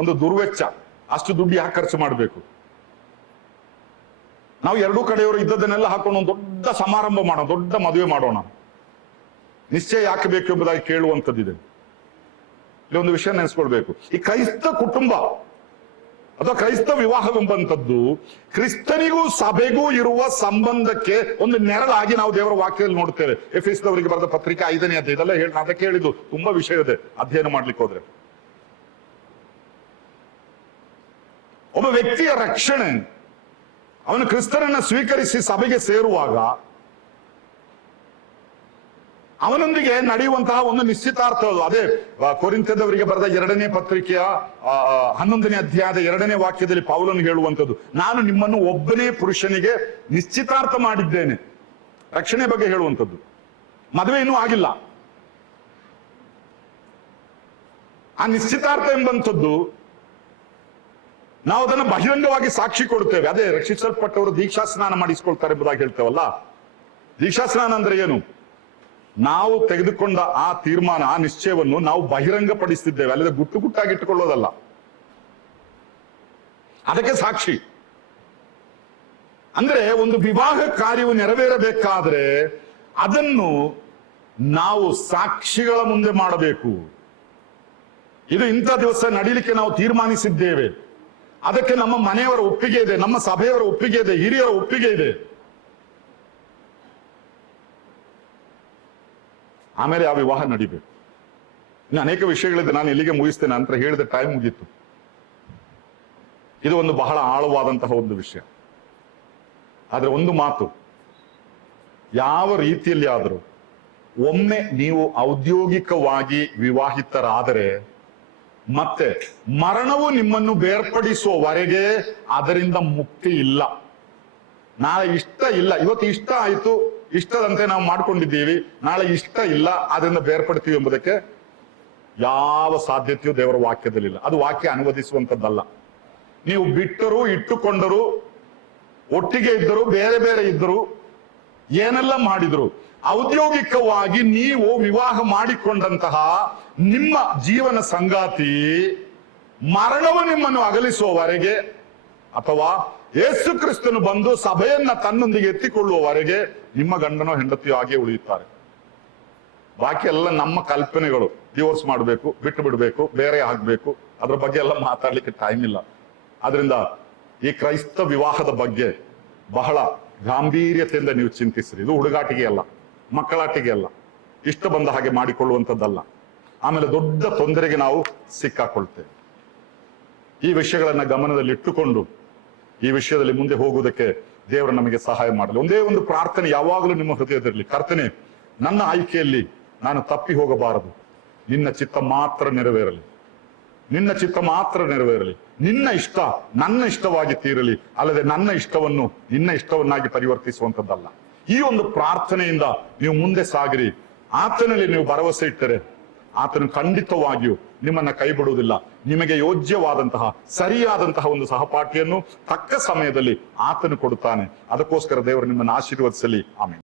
ಒಂದು ದುರ್ವೆಚ್ಚ. ಅಷ್ಟು ದುಡ್ಡು ಯಾಕೆ ಖರ್ಚು ಮಾಡಬೇಕು? ನಾವು ಎರಡೂ ಕಡೆಯವರು ಇದ್ದದನ್ನೆಲ್ಲ ಹಾಕೊಂಡು ಒಂದು ದೊಡ್ಡ ಸಮಾರಂಭ ಮಾಡೋಣ, ದೊಡ್ಡ ಮದುವೆ ಮಾಡೋಣ. ನಿಶ್ಚಯ ಯಾಕೆ ಬೇಕು ಎಂಬುದಾಗಿ ಕೇಳುವಂಥದ್ದಿದೆ. ಇಲ್ಲಿ ಒಂದು ವಿಷಯ ನೆನೆಸ್ಕೊಳ್ಬೇಕು. ಈ ಕ್ರೈಸ್ತ ಕುಟುಂಬ ಅಥವಾ ಕ್ರೈಸ್ತ ವಿವಾಹವೆಂಬಂಥದ್ದು ಕ್ರಿಸ್ತನಿಗೂ ಸಭೆಗೂ ಇರುವ ಸಂಬಂಧಕ್ಕೆ ಒಂದು ನೆರಳಾಗಿ ನಾವು ದೇವರ ವಾಕ್ಯದಲ್ಲಿ ನೋಡ್ತೇವೆ. ಎಫೆಸದವರಿಗೆ ಬರೆದ ಪತ್ರಿಕೆ 5ನೇ ಅಧ್ಯಾಯ. ಇದೆಲ್ಲ ಅದಕ್ಕೆ ಹೇಳಿದ್ದು ತುಂಬಾ ವಿಷಯ ಇದೆ ಅಧ್ಯಯನ ಮಾಡ್ಲಿಕ್ಕೆ ಹೋದ್ರೆ. ಒಬ್ಬ ವ್ಯಕ್ತಿಯ ರಕ್ಷಣೆ, ಅವನು ಕ್ರಿಸ್ತನನ್ನ ಸ್ವೀಕರಿಸಿ ಸಭೆಗೆ ಸೇರುವಾಗ ಅವನೊಂದಿಗೆ ನಡೆಯುವಂತಹ ಒಂದು ನಿಶ್ಚಿತಾರ್ಥ. ಅದೇ ಕೊರಿಂಥದವರಿಗೆ ಬರೆದ 2ನೇ ಪತ್ರಿಕೆಯ 11ನೇ ಅಧ್ಯಾಯದ 2ನೇ ವಾಕ್ಯದಲ್ಲಿ ಪೌಲನು ಹೇಳುವಂಥದ್ದು, ನಾನು ನಿಮ್ಮನ್ನು ಒಬ್ಬನೇ ಪುರುಷನಿಗೆ ನಿಶ್ಚಿತಾರ್ಥ ಮಾಡಿದ್ದೇನೆ. ರಕ್ಷಣೆ ಬಗ್ಗೆ ಹೇಳುವಂಥದ್ದು. ಮದುವೆ ಇನ್ನೂ ಆಗಿಲ್ಲ. ಆ ನಿಶ್ಚಿತಾರ್ಥ ಎಂಬಂಥದ್ದು ನಾವು ಅದನ್ನು ಬಹಿರಂಗವಾಗಿ ಸಾಕ್ಷಿ ಕೊಡುತ್ತೇವೆ. ಅದೇ ರಕ್ಷಿಸಲ್ಪಟ್ಟವರು ದೀಕ್ಷಾ ಸ್ನಾನ ಮಾಡಿಸ್ಕೊಳ್ತಾರೆ ಎಂಬುದಾಗಿ ಹೇಳ್ತೇವಲ್ಲ. ದೀಕ್ಷಾ ಸ್ನಾನ ಅಂದ್ರೆ ಏನು? ನಾವು ತೆಗೆದುಕೊಂಡ ಆ ತೀರ್ಮಾನ, ಆ ನಿಶ್ಚಯವನ್ನು ನಾವು ಬಹಿರಂಗ ಪಡಿಸ್ತಿದ್ದೇವೆ, ಅಲ್ಲದೆ ಗುಟ್ಟು ಗುಟ್ಟಾಗಿ ಇಟ್ಟುಕೊಳ್ಳೋದಲ್ಲ. ಅದಕ್ಕೆ ಸಾಕ್ಷಿ. ಅಂದ್ರೆ ಒಂದು ವಿವಾಹ ಕಾರ್ಯವು ನೆರವೇರಬೇಕಾದ್ರೆ ಅದನ್ನು ನಾವು ಸಾಕ್ಷಿಗಳ ಮುಂದೆ ಮಾಡಬೇಕು. ಇದು ಇಂಥ ದಿವಸ ನಡೀಲಿಕ್ಕೆ ನಾವು ತೀರ್ಮಾನಿಸಿದ್ದೇವೆ, ಅದಕ್ಕೆ ನಮ್ಮ ಮನೆಯವರ ಒಪ್ಪಿಗೆ ಇದೆ, ನಮ್ಮ ಸಭೆಯವರ ಒಪ್ಪಿಗೆ ಇದೆ, ಹಿರಿಯರ ಒಪ್ಪಿಗೆ ಇದೆ. ಆಮೇಲೆ ಆ ವಿವಾಹ ನಡಿಬೇಕು. ಇನ್ನು ಅನೇಕ ವಿಷಯಗಳಿದೆ, ನಾನು ಇಲ್ಲಿಗೆ ಮುಗಿಸ್ತೇನೆ ಅಂತ ಹೇಳಿದ ಟೈಮ್ ಮುಗೀತು. ಇದು ಒಂದು ಬಹಳ ಆಳವಾದಂತಹ ಒಂದು ವಿಷಯ. ಆದ್ರೆ ಒಂದು ಮಾತು, ಯಾವ ರೀತಿಯಲ್ಲಿ ಆದರೂ ಒಮ್ಮೆ ನೀವು ಔದ್ಯೋಗಿಕವಾಗಿ ವಿವಾಹಿತರಾದರೆ ಮತ್ತೆ ಮರಣವು ನಿಮ್ಮನ್ನು ಬೇರ್ಪಡಿಸುವವರೆಗೆ ಅದರಿಂದ ಮುಕ್ತಿ ಇಲ್ಲ. ನಾಳೆ ಇಷ್ಟ ಇಲ್ಲ, ಇವತ್ತು ಇಷ್ಟ ಆಯ್ತು, ಇಷ್ಟದಂತೆ ನಾವು ಮಾಡ್ಕೊಂಡಿದ್ದೀವಿ, ನಾಳೆ ಇಷ್ಟ ಇಲ್ಲ, ಅದರಿಂದ ಬೇರ್ಪಡ್ತೀವಿ ಎಂಬುದಕ್ಕೆ ಯಾವ ಸಾಧ್ಯತೆಯೂ ದೇವರ ವಾಕ್ಯದಲ್ಲಿಲ್ಲ. ಅದು ವಾಕ್ಯ ಅನುವದಿಸುವಂತದ್ದಲ್ಲ. ನೀವು ಬಿಟ್ಟರು, ಇಟ್ಟುಕೊಂಡರು, ಒಟ್ಟಿಗೆ ಇದ್ದರು, ಬೇರೆ ಬೇರೆ ಇದ್ದರು, ಏನೆಲ್ಲ ಮಾಡಿದ್ರು, ಔದ್ಯೋಗಿಕವಾಗಿ ನೀವು ವಿವಾಹ ಮಾಡಿಕೊಂಡಂತಹ ನಿಮ್ಮ ಜೀವನ ಸಂಗಾತಿ ಮರಣವು ನಿಮ್ಮನ್ನು ಅಗಲಿಸುವವರೆಗೆ ಅಥವಾ ಯೇಸು ಕ್ರಿಸ್ತನು ಬಂದು ಸಭೆಯನ್ನ ತನ್ನೊಂದಿಗೆ ಎತ್ತಿಕೊಳ್ಳುವವರೆಗೆ ನಿಮ್ಮ ಗಂಡನೋ ಹೆಂಡತಿಯೋ ಹಾಗೆ ಉಳಿಯುತ್ತಾರೆ. ಬಾಕಿ ಎಲ್ಲ ನಮ್ಮ ಕಲ್ಪನೆಗಳು. ಡಿವೋರ್ಸ್ ಮಾಡಬೇಕು, ಬಿಟ್ಟು ಬಿಡಬೇಕು, ಬೇರೆ ಆಗ್ಬೇಕು, ಅದ್ರ ಬಗ್ಗೆ ಎಲ್ಲ ಮಾತಾಡ್ಲಿಕ್ಕೆ ಟೈಮ್ ಇಲ್ಲ. ಆದ್ರಿಂದ ಈ ಕ್ರೈಸ್ತ ವಿವಾಹದ ಬಗ್ಗೆ ಬಹಳ ಗಾಂಭೀರ್ಯತೆಯಿಂದ ನೀವು ಚಿಂತಿಸ್ರಿ. ಇದು ಹುಡುಗಾಟಿಗೆ ಅಲ್ಲ, ಮಕ್ಕಳಾಟಿಗೆ ಅಲ್ಲ, ಇಷ್ಟ ಬಂದ ಹಾಗೆ ಮಾಡಿಕೊಳ್ಳುವಂಥದ್ದಲ್ಲ. ಆಮೇಲೆ ದೊಡ್ಡ ತೊಂದರೆಗೆ ನಾವು ಸಿಕ್ಕಾಕೊಳ್ತೇವೆ. ಈ ವಿಷಯಗಳನ್ನ ಗಮನದಲ್ಲಿಟ್ಟುಕೊಂಡು ಈ ವಿಷಯದಲ್ಲಿ ಮುಂದೆ ಹೋಗುವುದಕ್ಕೆ ದೇವರು ನಮಗೆ ಸಹಾಯ ಮಾಡಲಿ. ಒಂದೇ ಒಂದು ಪ್ರಾರ್ಥನೆ ಯಾವಾಗಲೂ ನಿಮ್ಮ ಹೃದಯದಲ್ಲಿ, ಕರ್ತನೇ, ನನ್ನ ಆಯ್ಕೆಯಲ್ಲಿ ನಾನು ತಪ್ಪಿ ಹೋಗಬಾರದು, ನಿನ್ನ ಚಿತ್ತ ಮಾತ್ರ ನೆರವೇರಲಿ, ನಿನ್ನ ಚಿತ್ತ ಮಾತ್ರ ನೆರವೇರಲಿ, ನಿನ್ನ ಇಷ್ಟ ನನ್ನ ಇಷ್ಟವಾಗಿ ತೀರಲಿ, ಅಲ್ಲದೆ ನನ್ನ ಇಷ್ಟವನ್ನು ನಿನ್ನ ಇಷ್ಟವನ್ನಾಗಿ ಪರಿವರ್ತಿಸುವಂಥದ್ದಲ್ಲ. ಈ ಒಂದು ಪ್ರಾರ್ಥನೆಯಿಂದ ನೀವು ಮುಂದೆ ಸಾಗಿರಿ. ಆತನಲ್ಲಿ ನೀವು ಭರವಸೆ ಇಟ್ಟರೆ ಆತನು ಖಂಡಿತವಾಗಿಯೂ ನಿಮ್ಮನ್ನ ಕೈ ಬಿಡುವುದಿಲ್ಲ. ನಿಮಗೆ ಯೋಗ್ಯವಾದಂತಹ ಸರಿಯಾದಂತಹ ಒಂದು ಸಹಪಾಠಿಯನ್ನು ತಕ್ಕ ಸಮಯದಲ್ಲಿ ಆತನು ಕೊಡುತ್ತಾನೆ. ಅದಕ್ಕೋಸ್ಕರ ದೇವರು ನಿಮ್ಮನ್ನು ಆಶೀರ್ವದಿಸಲಿ. ಆಮೆನ್.